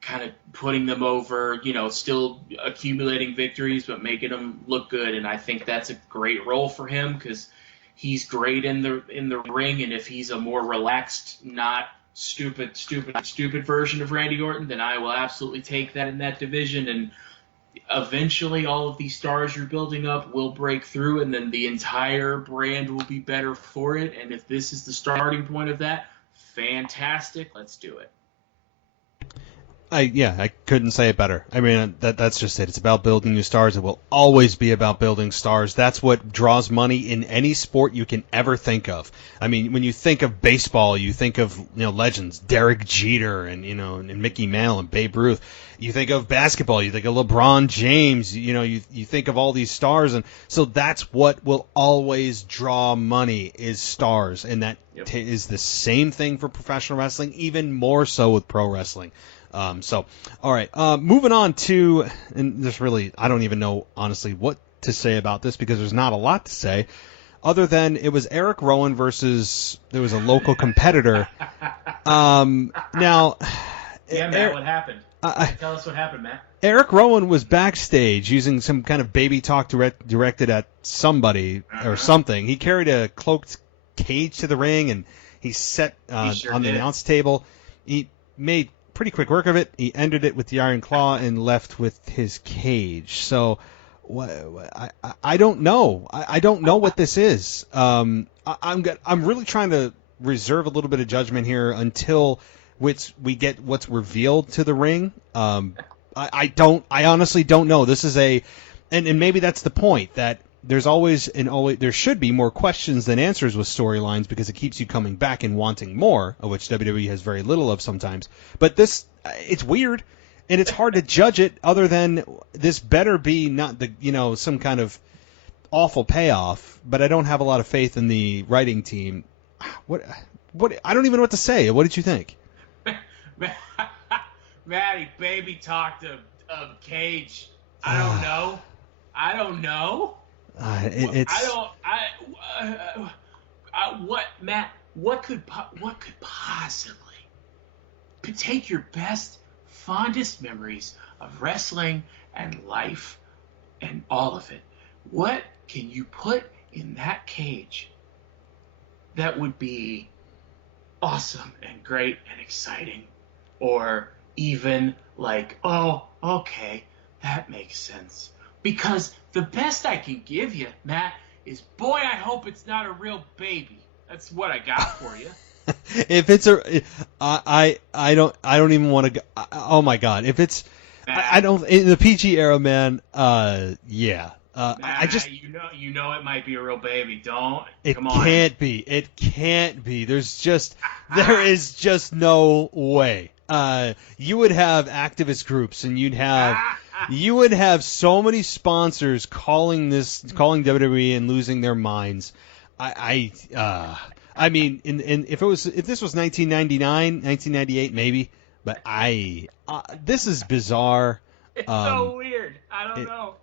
kind of putting them over, still accumulating victories, but making them look good. And I think that's a great role for him because he's great in the ring. And if he's a more relaxed, not stupid version of Randy Orton, then I will absolutely take that in that division. And eventually all of these stars you're building up will break through, and then the entire brand will be better for it. And if this is the starting point of that, fantastic. Let's do it. I couldn't say it better. I mean, that's just it. It's about building new stars. It will always be about building stars. That's what draws money in any sport you can ever think of. I mean, when you think of baseball, you think of legends, Derek Jeter and and Mickey Mantle and Babe Ruth. You think of basketball, you think of LeBron James. You think of all these stars, and so that's what will always draw money is stars, and that is the same thing for professional wrestling, even more so with pro wrestling. All right, moving on to, and there's really, I don't even know, honestly, what to say about this because there's not a lot to say other than it was Eric Rowan versus, there was a local competitor. Now... Yeah, Matt, what happened? Tell us what happened, Matt. Eric Rowan was backstage using some kind of baby talk directed at somebody or something. He carried a cloaked cage to the ring, and he sat on the announce table. He made pretty quick work of it. He ended it with the Iron Claw and left with his cage. So I don't know. I don't know what this is. I'm really trying to reserve a little bit of judgment here until we get what's revealed to the ring. I honestly don't know. This is and maybe that's the point, that there's always there should be more questions than answers with storylines because it keeps you coming back and wanting more, of which WWE has very little of sometimes. But it's weird, and it's hard to judge it other than this better be not some kind of awful payoff. But I don't have a lot of faith in the writing team. What I don't even know what to say. What did you think? Matty, baby talked of Cage. I don't know. Matt? What could possibly take your best, fondest memories of wrestling and life and all of it? What can you put in that cage that would be awesome and great and exciting, or even like, oh, okay, that makes sense? Because the best I can give you, Matt, is, boy, I hope it's not a real baby. That's what I got for you. If it's I don't even want to go. Oh my God, if it's, I don't, in the PG era, man. Yeah. I just, it might be a real baby. Come on. It can't be. There is just no way. You would have activist groups, and you would have so many sponsors calling WWE and losing their minds. I mean, if this was 1999, 1998, maybe, but this is bizarre. It's so weird. I don't know.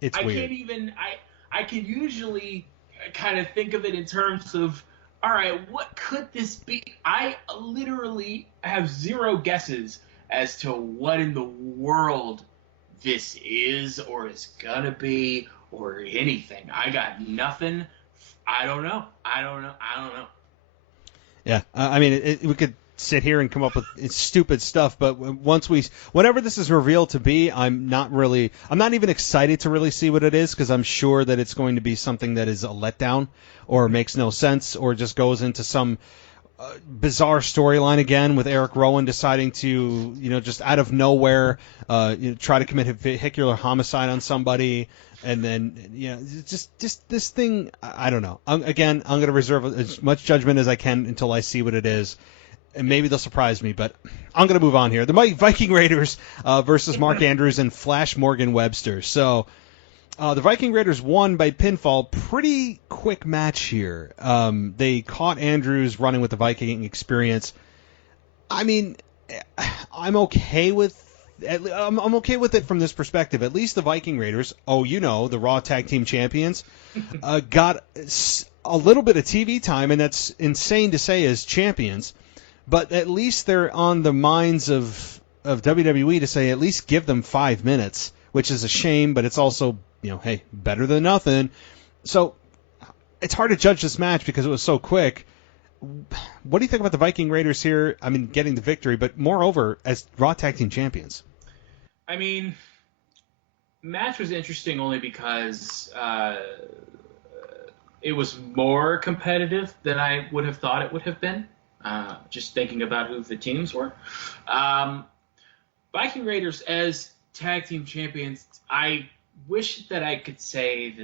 It's weird. I can usually kind of think of it in terms of, all right, what could this be? I literally have zero guesses as to what in the world this is or is gonna be or anything. I got nothing. I don't know. Yeah, I mean, we could sit here and come up with stupid stuff, but whenever this is revealed to be, I'm not even excited to really see what it is, because I'm sure that it's going to be something that is a letdown or makes no sense or just goes into some bizarre storyline again with Eric Rowan deciding to, just out of nowhere, try to commit vehicular homicide on somebody. And then, just this thing, I don't know. I'm going to reserve as much judgment as I can until I see what it is. And maybe they'll surprise me, but I'm going to move on here. The Viking Raiders versus Mark Andrews and Flash Morgan Webster. So the Viking Raiders won by pinfall. Pretty quick match here. They caught Andrews running with the Viking experience. I mean, I'm okay with it from this perspective. At least the Viking Raiders, the Raw Tag Team Champions, got a little bit of TV time, and that's insane to say as champions, but at least they're on the minds of WWE to say at least give them 5 minutes, which is a shame, but it's also, hey, better than nothing. So it's hard to judge this match because it was so quick. What do you think about the Viking Raiders here? I mean, getting the victory, but moreover, as Raw Tag Team Champions. I mean, match was interesting only because it was more competitive than I would have thought it would have been, just thinking about who the teams were. Viking Raiders as tag team champions, I wish that I could say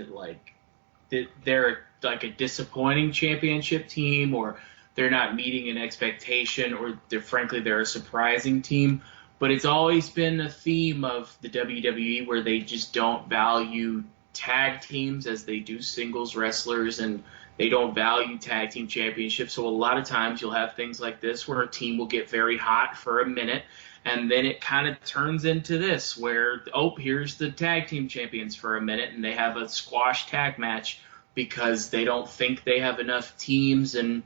that they're like a disappointing championship team, or they're not meeting an expectation, or they're a surprising team. But it's always been a theme of the WWE where they just don't value tag teams as they do singles wrestlers, and they don't value tag team championships. So a lot of times you'll have things like this where a team will get very hot for a minute, and then it kind of turns into this where, here's the tag team champions for a minute, and they have a squash tag match because they don't think they have enough teams. And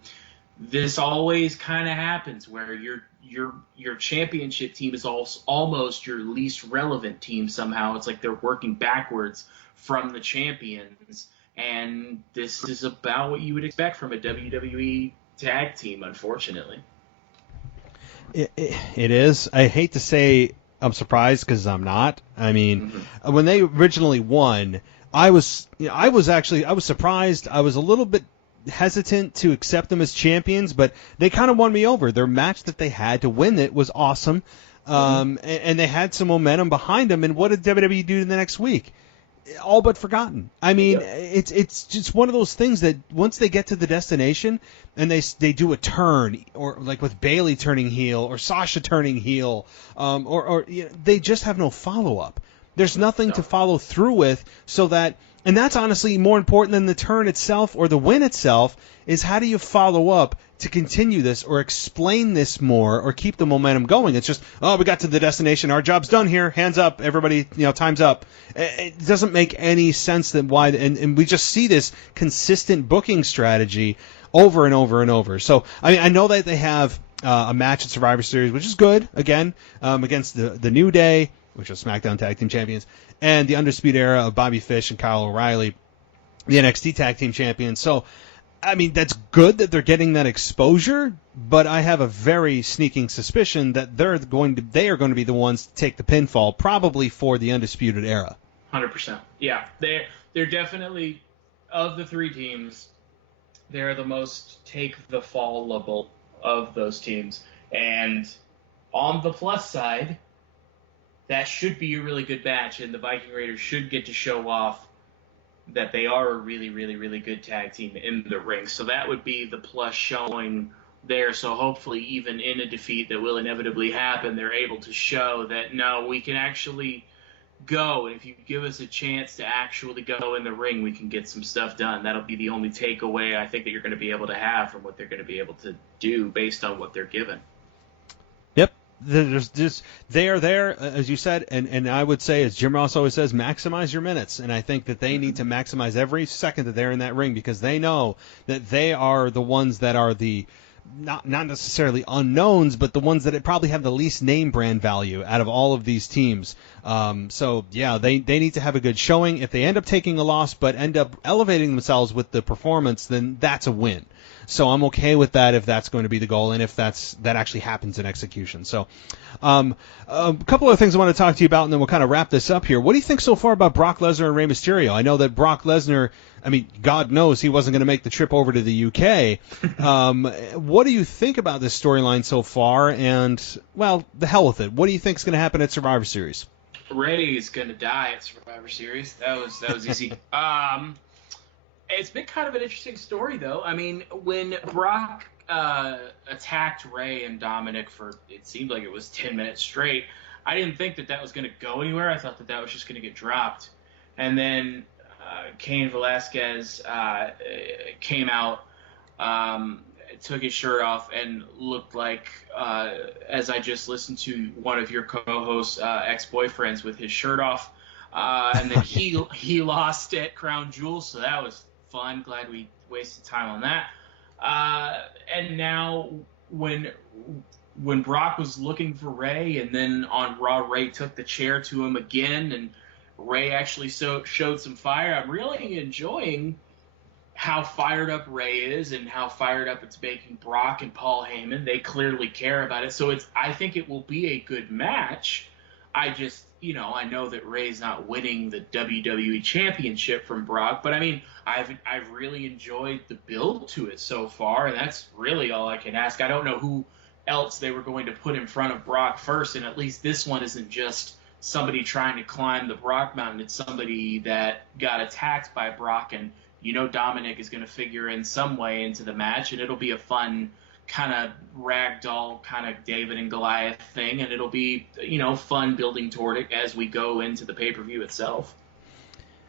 this always kind of happens where your championship team is almost your least relevant team somehow. It's like they're working backwards from the champions, and this is about what you would expect from a WWE tag team, unfortunately. It is. I hate to say I'm surprised because I'm not. I mean, when they originally won, I was surprised. I was a little bit hesitant to accept them as champions, but they kind of won me over. Their match that they had to win it was awesome, and they had some momentum behind them. And what did WWE do the next week? All but forgotten. I mean, it's just one of those things that once they get to the destination and they do a turn, or like with Bayley turning heel or Sasha turning heel, or they just have no follow up. There's nothing to follow through with, and that's honestly more important than the turn itself or the win itself, is how do you follow up to continue this or explain this more or keep the momentum going. It's just, we got to the destination, our job's done here, hands up, everybody, time's up. It doesn't make any sense that why, and we just see this consistent booking strategy over and over and over. So, I mean, I know that they have a match at Survivor Series, which is good, again, against the New Day, which are SmackDown Tag Team Champions, and the Undisputed Era of Bobby Fish and Kyle O'Reilly, the NXT Tag Team Champions. So, I mean, that's good that they're getting that exposure, but I have a very sneaking suspicion that they are going to be the ones to take the pinfall, probably for the Undisputed Era. 100%. Yeah, they're definitely, of the three teams, they're the most take the fallable of those teams. And on the plus side, that should be a really good match, and the Viking Raiders should get to show off that they are a really, really, really good tag team in the ring. So that would be the plus showing there. So hopefully, even in a defeat that will inevitably happen, they're able to show that, no, we can actually go. And if you give us a chance to actually go in the ring, we can get some stuff done. That'll be the only takeaway I think that you're going to be able to have from what they're going to be able to do based on what they're given. Yep. There's just, they are there, as you said, and I would say, as Jim Ross always says, maximize your minutes. And I think that they need to maximize every second that they're in that ring, because they know that they are the ones that are the not necessarily unknowns, but the ones that probably have the least name brand value out of all of these teams. So yeah, they need to have a good showing. If they end up taking a loss but end up elevating themselves with the performance, then that's a win. So I'm okay with that if that's going to be the goal, and if that actually happens in execution. So a couple of things I want to talk to you about, and then we'll kind of wrap this up here. What do you think so far about Brock Lesnar and Rey Mysterio? I know that Brock Lesnar, I mean, God knows he wasn't going to make the trip over to the UK. What do you think about this storyline so far? And, well, the hell with it. What do you think is going to happen at Survivor Series? Rey's going to die at Survivor Series. That was easy. It's been kind of an interesting story, though. I mean, when Brock attacked Rey and Dominic for, it seemed like it was 10 minutes straight, I didn't think that was going to go anywhere. I thought that was just going to get dropped. And then Cain Velasquez came out, took his shirt off, and looked like, as I just listened to one of your co-hosts' ex-boyfriends with his shirt off. And then he lost at Crown Jewel, so that was fun. Glad we wasted time on that. And now when Brock was looking for Ray, and then on Raw, Ray took the chair to him again, and Ray actually showed some fire. I'm really enjoying how fired up Ray is and how fired up it's making Brock and Paul Heyman. They clearly care about it. So I think it will be a good match. I just, I know that Ray's not winning the WWE Championship from Brock, but I mean, I've really enjoyed the build to it so far, and that's really all I can ask. I don't know who else they were going to put in front of Brock first, and at least this one isn't just somebody trying to climb the Brock mountain. It's somebody that got attacked by Brock, and Dominic is going to figure in some way into the match, and it'll be a fun kind of ragdoll kind of David and Goliath thing, and it'll be fun building toward it as we go into the pay-per-view itself.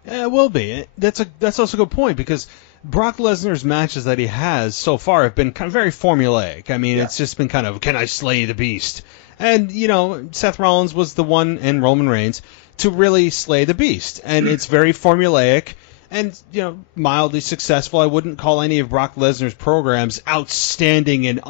Yeah, it will be. That's also a good point, because Brock Lesnar's matches that he has so far have been kind of very formulaic. I mean, It's just been kind of, can I slay the beast? And, Seth Rollins was the one, and Roman Reigns, to really slay the beast. And it's very formulaic and, mildly successful. I wouldn't call any of Brock Lesnar's programs outstanding and,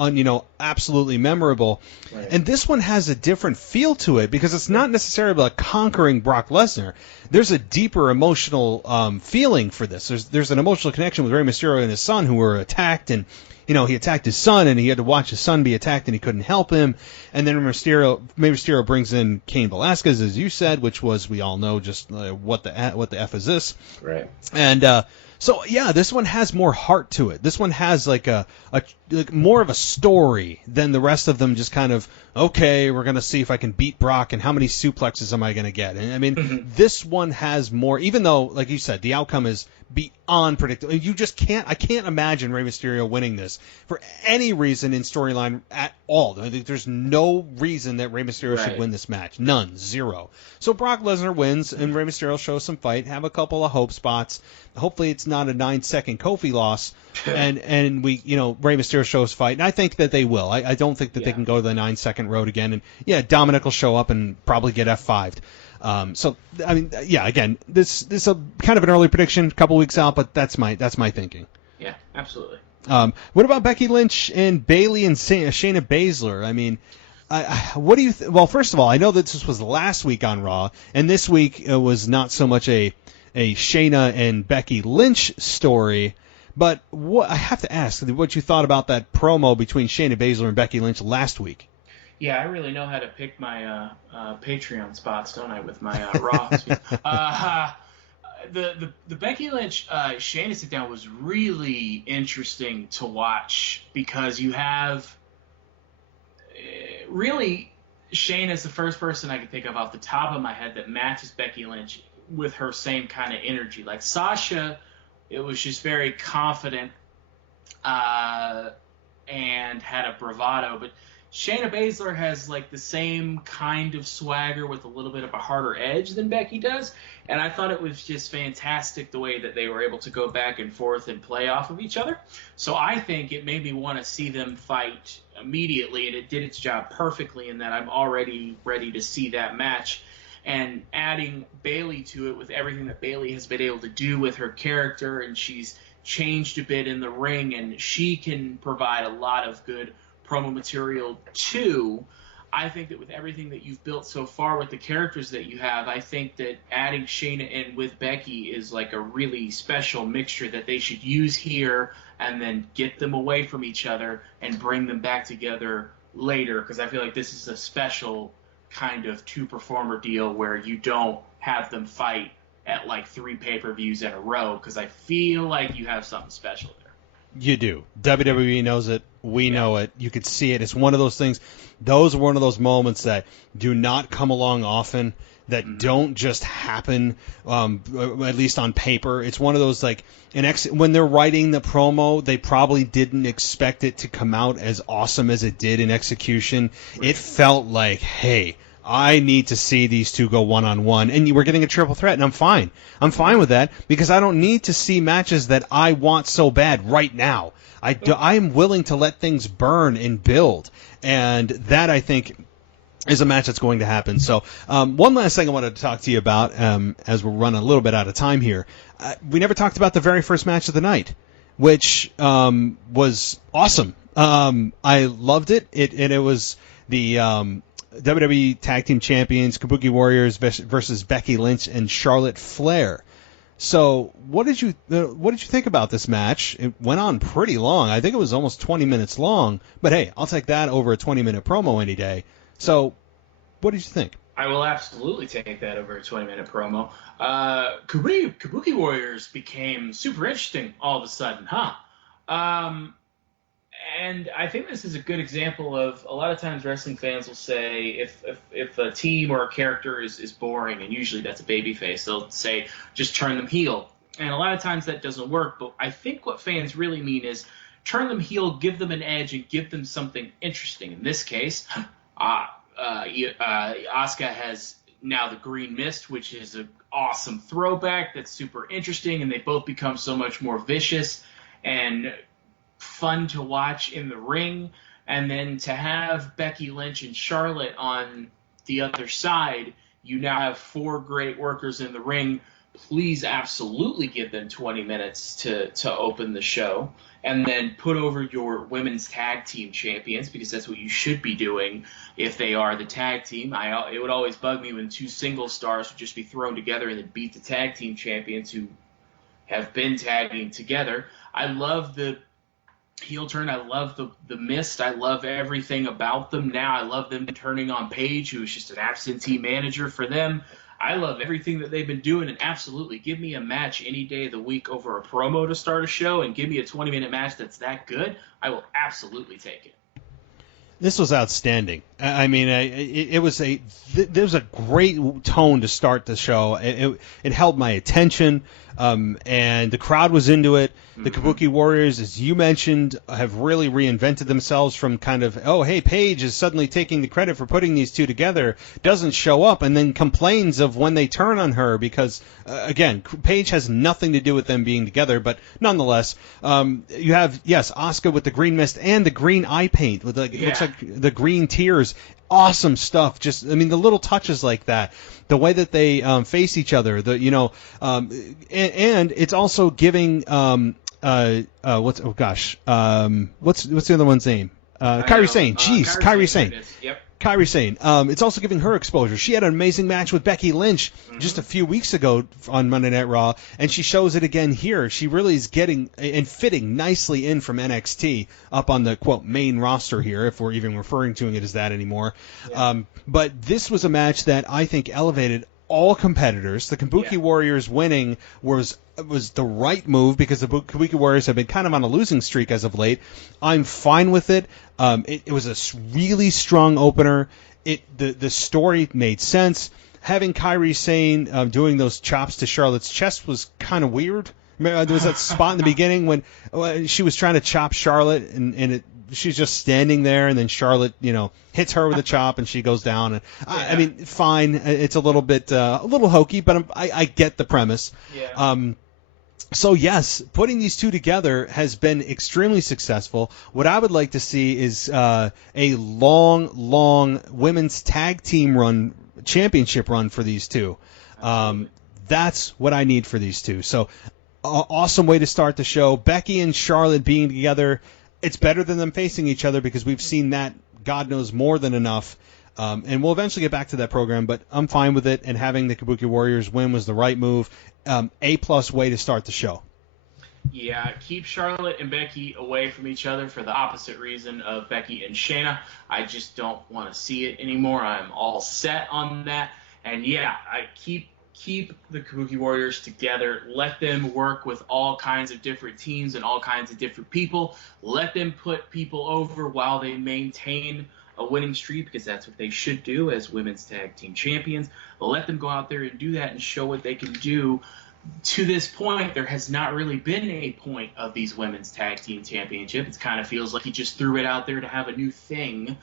absolutely memorable. Right. And this one has a different feel to it, because it's not necessarily about conquering Brock Lesnar. There's a deeper emotional feeling for this. There's an emotional connection with Rey Mysterio and his son, who were attacked, and he attacked his son, and he had to watch his son be attacked, and he couldn't help him. And then Mysterio brings in Cain Velasquez, as you said, which was, we all know, just what the F is this? Right. And so yeah, this one has more heart to it. This one has like more of a story than the rest of them. Just kind of, okay, we're gonna see if I can beat Brock, and how many suplexes am I gonna get? And I mean, this one has more. Even though, like you said, the outcome is beyond predictable. You just can't. I can't imagine Rey Mysterio winning this for any reason in storyline at all. There's no reason that Rey Mysterio should win this match. None. Zero. So Brock Lesnar wins, and Rey Mysterio shows some fight. Have a couple of hope spots. Hopefully, it's not a 9-second Kofi loss, and we, Rey Mysterio shows fight, and I think that they will. I don't think that they can go the 9-second road again, and Dominic will show up and probably get F5'd. So I mean, again, this is a kind of an early prediction, a couple weeks out, but that's my thinking. Yeah, absolutely. What about Becky Lynch and Bayley and Shayna Baszler? I mean, what do you? Well, first of all, I know that this was last week on Raw, and this week it was not so much a Shayna and Becky Lynch story. But I have to ask what you thought about that promo between Shayna Baszler and Becky Lynch last week. Yeah, I really know how to pick my Patreon spots, don't I, with my Raw. The Becky Lynch Shayna sit down was really interesting to watch, because you have really Shayna's the first person I can think of off the top of my head that matches Becky Lynch with her same kind of energy. Like Sasha, it was just very confident and had a bravado, but Shayna Baszler has like the same kind of swagger with a little bit of a harder edge than Becky does, and I thought it was just fantastic the way that they were able to go back and forth and play off of each other. So I think it made me want to see them fight immediately, and it did its job perfectly in that I'm already ready to see that match. And adding Bayley to it with everything that Bayley has been able to do with her character, and she's changed a bit in the ring, and she can provide a lot of good promo material too. I think that with everything that you've built so far with the characters that you have, I think that adding Shayna in with Becky is like a really special mixture that they should use here, and then get them away from each other and bring them back together later, because I feel like this is a special kind of two-performer deal where you don't have them fight at like 3 pay-per-views in a row, because I feel like you have something special there. You do. WWE knows it. We know it. You could see it. It's one of those things. Those are one of those moments that do not come along often, that don't just happen, at least on paper. It's one of those, like, when they're writing the promo, they probably didn't expect it to come out as awesome as it did in execution. Right. It felt like, hey, I need to see these two go one-on-one, and we're getting a triple threat, and I'm fine. I'm fine with that, because I don't need to see matches that I want so bad right now. I'm willing to let things burn and build, and that, I think, is a match that's going to happen. So one last thing I wanted to talk to you about as we're running a little bit out of time here. We never talked about the very first match of the night, which was awesome. I loved it. It was the WWE Tag Team Champions, Kabuki Warriors versus Becky Lynch and Charlotte Flair. So what did you think about this match? It went on pretty long. I think it was almost 20 minutes long. But hey, I'll take that over a 20-minute promo any day. So what did you think? I will absolutely take that over a 20-minute promo. Kabuki Warriors became super interesting all of a sudden, huh? And I think this is a good example of a lot of times wrestling fans will say if a team or a character is boring, and usually that's a babyface, they'll say just turn them heel. And a lot of times that doesn't work, but I think what fans really mean is turn them heel, give them an edge, and give them something interesting. In this case, Asuka has now the Green Mist, which is an awesome throwback that's super interesting, and they both become so much more vicious and fun to watch in the ring. And then to have Becky Lynch and Charlotte on the other side, you now have 4 great workers in the ring. Please absolutely give them 20 minutes to open the show. And then put over your women's tag team champions, because that's what you should be doing if they are the tag team. It would always bug me when 2 single stars would just be thrown together and then beat the tag team champions who have been tagging together. I love the heel turn. I love the Mist. I love everything about them now. I love them turning on Paige, who's just an absentee manager for them. I love everything that they've been doing, and absolutely give me a match any day of the week over a promo to start a show, and give me a 20-minute match that's that good. I will absolutely take it. This was outstanding. I mean, there was a great tone to start the show. It held my attention, and the crowd was into it. The Kabuki Warriors, as you mentioned, have really reinvented themselves from kind of, oh, hey, Paige is suddenly taking the credit for putting these two together, doesn't show up, and then complains of when they turn on her because, again, Paige has nothing to do with them being together, but nonetheless, you have, yes, Asuka with the green mist and the green eye paint, with it looks like the green tears. Awesome stuff. Just, I mean, the little touches like that, the way that they face each other, and it's also giving what's the other one's name? Kairi Sane. Jeez, Kairi Sane. Yep. Kairi Sane. It's also giving her exposure. She had an amazing match with Becky Lynch just a few weeks ago on Monday Night Raw, and she shows it again here. She really is getting and fitting nicely in from NXT up on the, quote, main roster here, if we're even referring to it as that anymore. Yeah. But this was a match that I think elevated all competitors. The Kabuki Warriors winning was the right move because the Kabuki Warriors have been kind of on a losing streak as of late. I'm fine with it. It was a really strong opener. The story made sense. Having Kairi Sane doing those chops to Charlotte's chest was kind of weird. There was that spot in the beginning when she was trying to chop Charlotte and she's just standing there, and then Charlotte, hits her with a chop, and she goes down. And I mean, fine. It's a little bit, a little hokey, but I get the premise. Yeah. So yes, putting these two together has been extremely successful. What I would like to see is a long women's tag team championship run for these two. That's what I need for these two. So awesome way to start the show. Becky and Charlotte being together. It's better than them facing each other because we've seen that, God knows, more than enough. And we'll eventually get back to that program, but I'm fine with it. And having the Kabuki Warriors win was the right move. A+ way to start the show. Yeah, keep Charlotte and Becky away from each other for the opposite reason of Becky and Shayna. I just don't want to see it anymore. I'm all set on that. And yeah, I keep the Kabuki Warriors together. Let them work with all kinds of different teams and all kinds of different people. Let them put people over while they maintain a winning streak, because that's what they should do as women's tag team champions. Let them go out there and do that and show what they can do. To this point, there has not really been a point of these women's tag team championship. It kind of feels like he just threw it out there to have a new thing.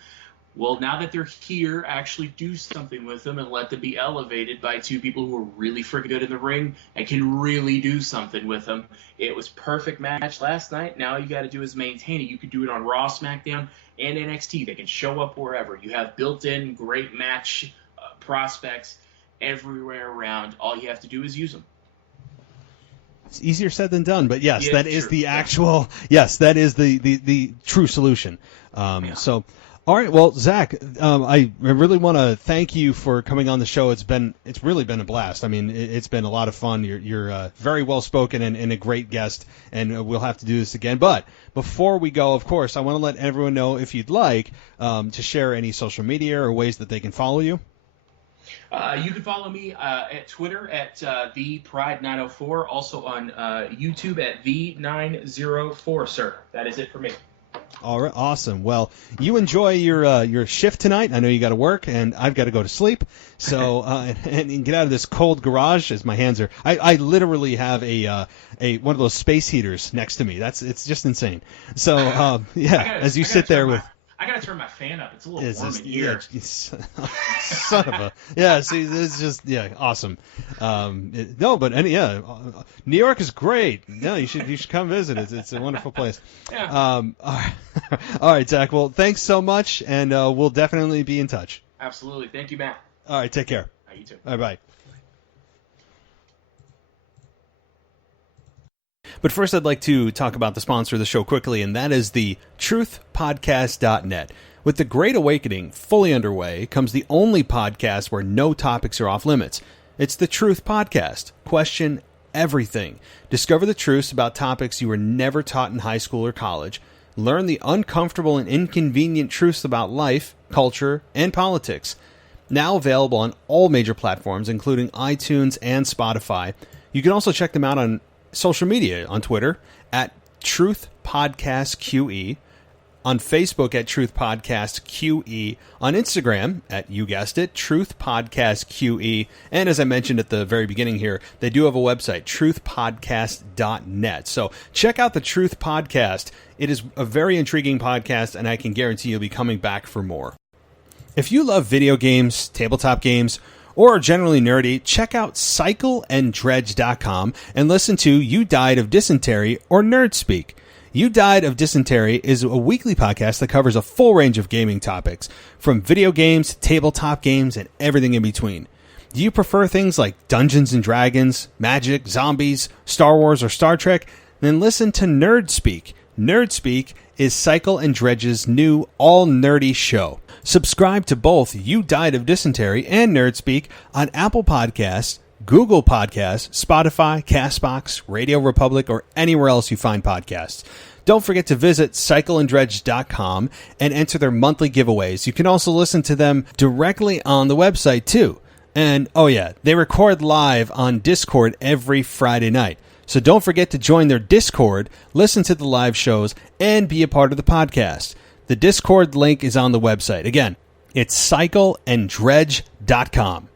Well, now that they're here, actually do something with them and let them be elevated by two people who are really freaking good in the ring and can really do something with them. It was perfect match last night. Now all you got to do is maintain it. You could do it on Raw, SmackDown, and NXT. They can show up wherever. You have built-in great match prospects everywhere around. All you have to do is use them. It's easier said than done, but yes, Yeah, that is true. the actual, yes, that is the true solution. So, all right, well, Zach, I really want to thank you for coming on the show. It's really been a blast. I mean, it's been a lot of fun. You're very well spoken and a great guest, and we'll have to do this again. But before we go, of course, I want to let everyone know, if you'd like, to share any social media or ways that they can follow you. You can follow me at Twitter at ThePride904, also on YouTube at The904, sir. That is it for me. All right, awesome. Well, you enjoy your shift tonight. I know you got to work, and I've got to go to sleep. So and get out of this cold garage, as my hands are. I literally have a one of those space heaters next to me. It's just insane. So as you sit there with. I gotta turn my fan up. It's a little warm in here. Son of a See, it's just awesome. New York is great. No, you should come visit. It's a wonderful place. Yeah. All right, Zach. Well, thanks so much, and we'll definitely be in touch. Absolutely. Thank you, Matt. All right, take care. You too. All right, bye. But first, I'd like to talk about the sponsor of the show quickly, and that is the truthpodcast.net. With the Great Awakening fully underway, comes the only podcast where no topics are off limits. It's the Truth Podcast. Question everything. Discover the truths about topics you were never taught in high school or college. Learn the uncomfortable and inconvenient truths about life, culture, and politics. Now available on all major platforms, including iTunes and Spotify. You can also check them out on social media, on Twitter at Truth Podcast QE, on Facebook at Truth Podcast QE, on Instagram at, you guessed it, Truth Podcast QE, and as I mentioned at the very beginning here, they do have a website, truthpodcast.net. So check out the Truth Podcast. It is a very intriguing podcast, and I can guarantee you'll be coming back for more. If you love video games, tabletop games, or are generally nerdy, check out cycleanddredge.com and listen to You Died of Dysentery or Nerd Speak. You Died of Dysentery is a weekly podcast that covers a full range of gaming topics, from video games to tabletop games and everything in between. Do you prefer things like Dungeons and Dragons, magic, zombies, Star Wars, or Star Trek? Then listen to Nerd Speak. Nerd Speak is Cycle and Dredge's new all-nerdy show. Subscribe to both You Died of Dysentery and Nerd Speak on Apple Podcasts, Google Podcasts, Spotify, CastBox, Radio Republic, or anywhere else you find podcasts. Don't forget to visit cycleanddredge.com and enter their monthly giveaways. You can also listen to them directly on the website, too. And, they record live on Discord every Friday night. So don't forget to join their Discord, listen to the live shows, and be a part of the podcast. The Discord link is on the website. Again, it's cycleanddredge.com.